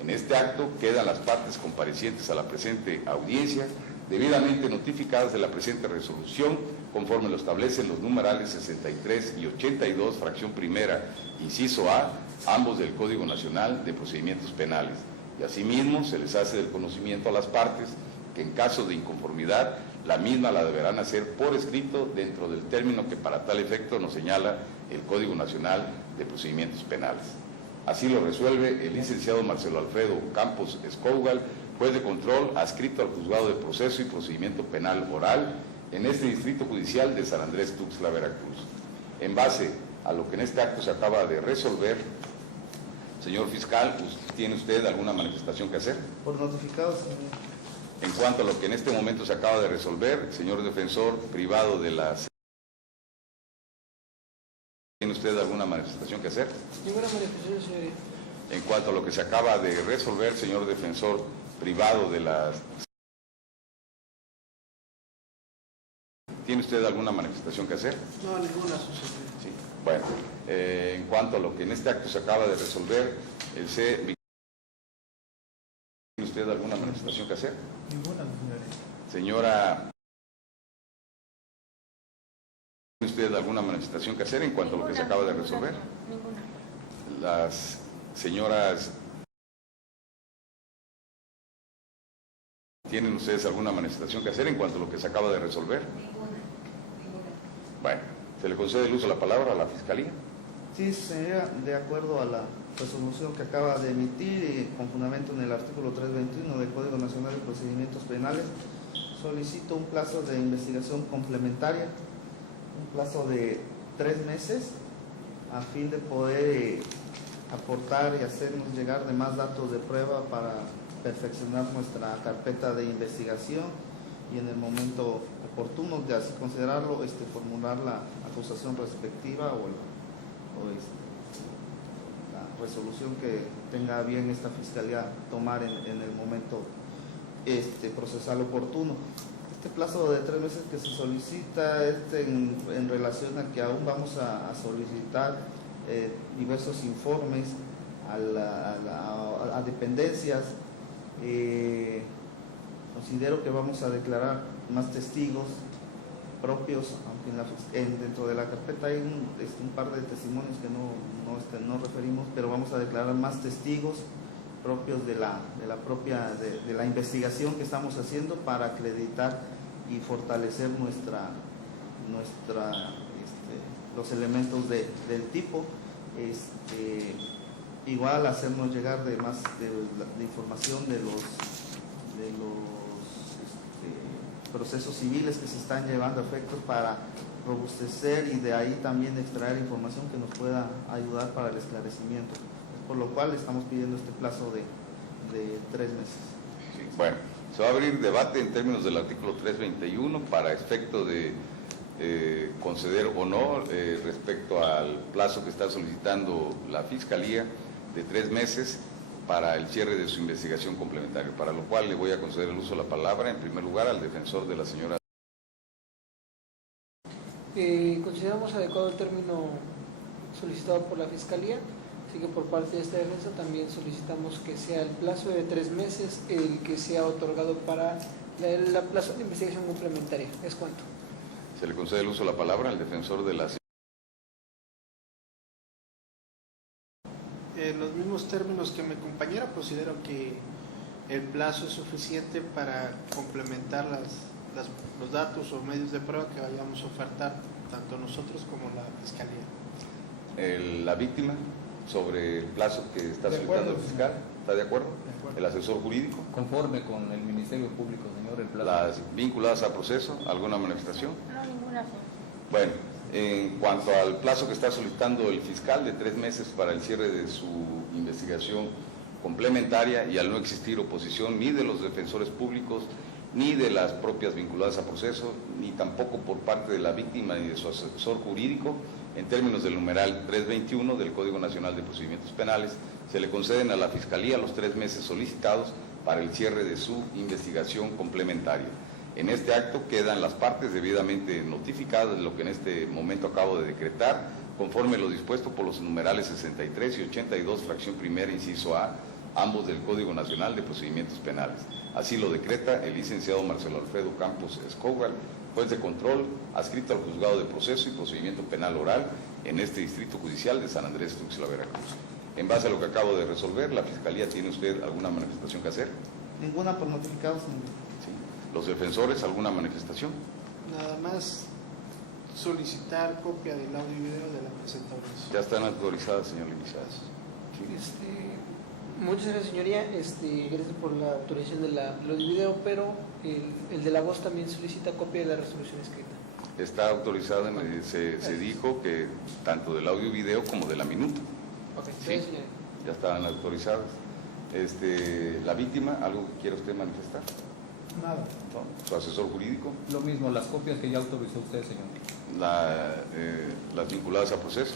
en este acto quedan las partes comparecientes a la presente audiencia debidamente notificadas de la presente resolución, conforme lo establecen los numerales 63 y 82, fracción primera, inciso A, ambos del Código Nacional de Procedimientos Penales. Y asimismo se les hace del conocimiento a las partes que en caso de inconformidad, la misma la deberán hacer por escrito dentro del término que para tal efecto nos señala el Código Nacional de Procedimientos Penales. Así lo resuelve el licenciado Marcelo Alfredo Campos Escougal, juez de control adscrito al Juzgado de Proceso y Procedimiento Penal Oral en este Distrito Judicial de San Andrés Tuxtla, Veracruz. En base a lo que en este acto se acaba de resolver, señor fiscal, ¿tiene usted alguna manifestación que hacer? Por notificado, señor. En cuanto a lo que en este momento se acaba de resolver, señor defensor privado de la... ¿Tiene usted alguna manifestación que hacer? Ninguna manifestación, señoría. En cuanto a lo que se acaba de resolver, señor defensor privado de la... ¿Tiene usted alguna manifestación que hacer? No, ninguna, su señoría. Sí. Bueno, en cuanto a lo que en este acto se acaba de resolver, el C... ¿Tiene usted alguna manifestación que hacer? Ninguna, señoría. Señora... ¿Tiene usted alguna manifestación que hacer en cuanto a lo que se acaba de resolver? Ninguna. Las señoras... ¿Tienen ustedes alguna manifestación que hacer en cuanto a lo que se acaba de resolver? Ninguna. Bueno, ¿se le concede el uso de la palabra a la Fiscalía? Sí, señoría, de acuerdo a la resolución que acaba de emitir y con fundamento en el artículo 321 del Código Nacional de Procedimientos Penales, solicito un plazo de investigación complementaria, un plazo de 3 meses, a fin de poder aportar y hacernos llegar de más datos de prueba para perfeccionar nuestra carpeta de investigación y en el momento oportuno de así considerarlo, formular la acusación respectiva resolución que tenga bien esta Fiscalía tomar en el momento procesal oportuno. Este plazo de 3 meses que se solicita en relación a que aún vamos a solicitar diversos informes a dependencias. Considero que vamos a declarar más testigos propios, aunque dentro de la carpeta hay un par de testimonios que no referimos, pero vamos a declarar más testigos propios de la investigación que estamos haciendo para acreditar y fortalecer los elementos del tipo. Igual hacernos llegar de información de los procesos civiles que se están llevando a efectos para robustecer y de ahí también extraer información que nos pueda ayudar para el esclarecimiento, por lo cual estamos pidiendo este plazo de 3 meses. Sí, bueno, se va a abrir debate en términos del artículo 321 para efecto de conceder o no respecto al plazo que está solicitando la Fiscalía de 3 meses para el cierre de su investigación complementaria, para lo cual le voy a conceder el uso de la palabra, en primer lugar, al defensor de la señora. Consideramos adecuado el término solicitado por la Fiscalía, así que por parte de esta defensa también solicitamos que sea el plazo de 3 meses el que sea otorgado para la plazo de investigación complementaria. ¿Es cuánto? Se le concede el uso de la palabra al defensor de la señora. En los mismos términos que mi compañera, considero que el plazo es suficiente para complementar los datos o medios de prueba que vayamos a ofertar, tanto nosotros como la Fiscalía. La víctima, sobre el plazo que está solicitando el fiscal, ¿está de acuerdo? De acuerdo. El asesor jurídico. Conforme con el Ministerio Público, señor, el plazo. Las vinculadas a proceso, ¿alguna manifestación? No, ninguna. Bueno, en cuanto al plazo que está solicitando el fiscal de 3 meses para el cierre de su investigación complementaria y al no existir oposición ni de los defensores públicos, ni de las propias vinculadas a proceso, ni tampoco por parte de la víctima ni de su asesor jurídico, en términos del numeral 321 del Código Nacional de Procedimientos Penales, se le conceden a la Fiscalía los 3 meses solicitados para el cierre de su investigación complementaria. En este acto quedan las partes debidamente notificadas de lo que en este momento acabo de decretar, conforme lo dispuesto por los numerales 63 y 82, fracción primera, inciso A, ambos del Código Nacional de Procedimientos Penales. Así lo decreta el licenciado Marcelo Alfredo Campos Escobar, juez de control, adscrito al Juzgado de Proceso y Procedimiento Penal Oral en este Distrito Judicial de San Andrés Tuxtla, Veracruz. En base a lo que acabo de resolver, ¿la Fiscalía tiene usted alguna manifestación que hacer? Ninguna por notificados. Sí. ¿Los defensores alguna manifestación? Nada más solicitar copia del audio y video de la presentadora. Ya están autorizadas, señor licenciado. Muchas gracias, señoría. Gracias por la autorización del video, pero el de la voz también solicita copia de la resolución escrita. Está autorizada, se dijo que tanto del audio y video como de la minuta. Ok, Sí. gracias, señoría. Ya estaban autorizadas. La víctima, ¿algo que quiera usted manifestar? Nada. ¿Su asesor jurídico? Lo mismo, las copias que ya autorizó usted, señor. Las vinculadas a proceso.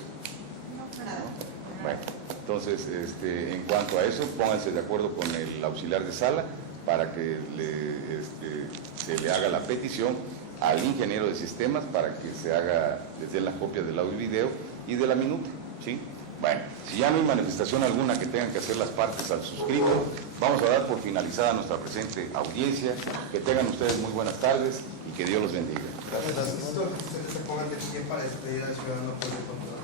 Bueno, entonces, en cuanto a eso, pónganse de acuerdo con el auxiliar de sala para que se le haga la petición al ingeniero de sistemas para que les den las copias del audio y video y de la minuta, ¿sí? Bueno, si ya no hay manifestación alguna que tengan que hacer las partes al suscrito, vamos a dar por finalizada nuestra presente audiencia. Que tengan ustedes muy buenas tardes y que Dios los bendiga. Gracias. Necesito que ustedes se pongan de pie para despedir al ciudadano por el control.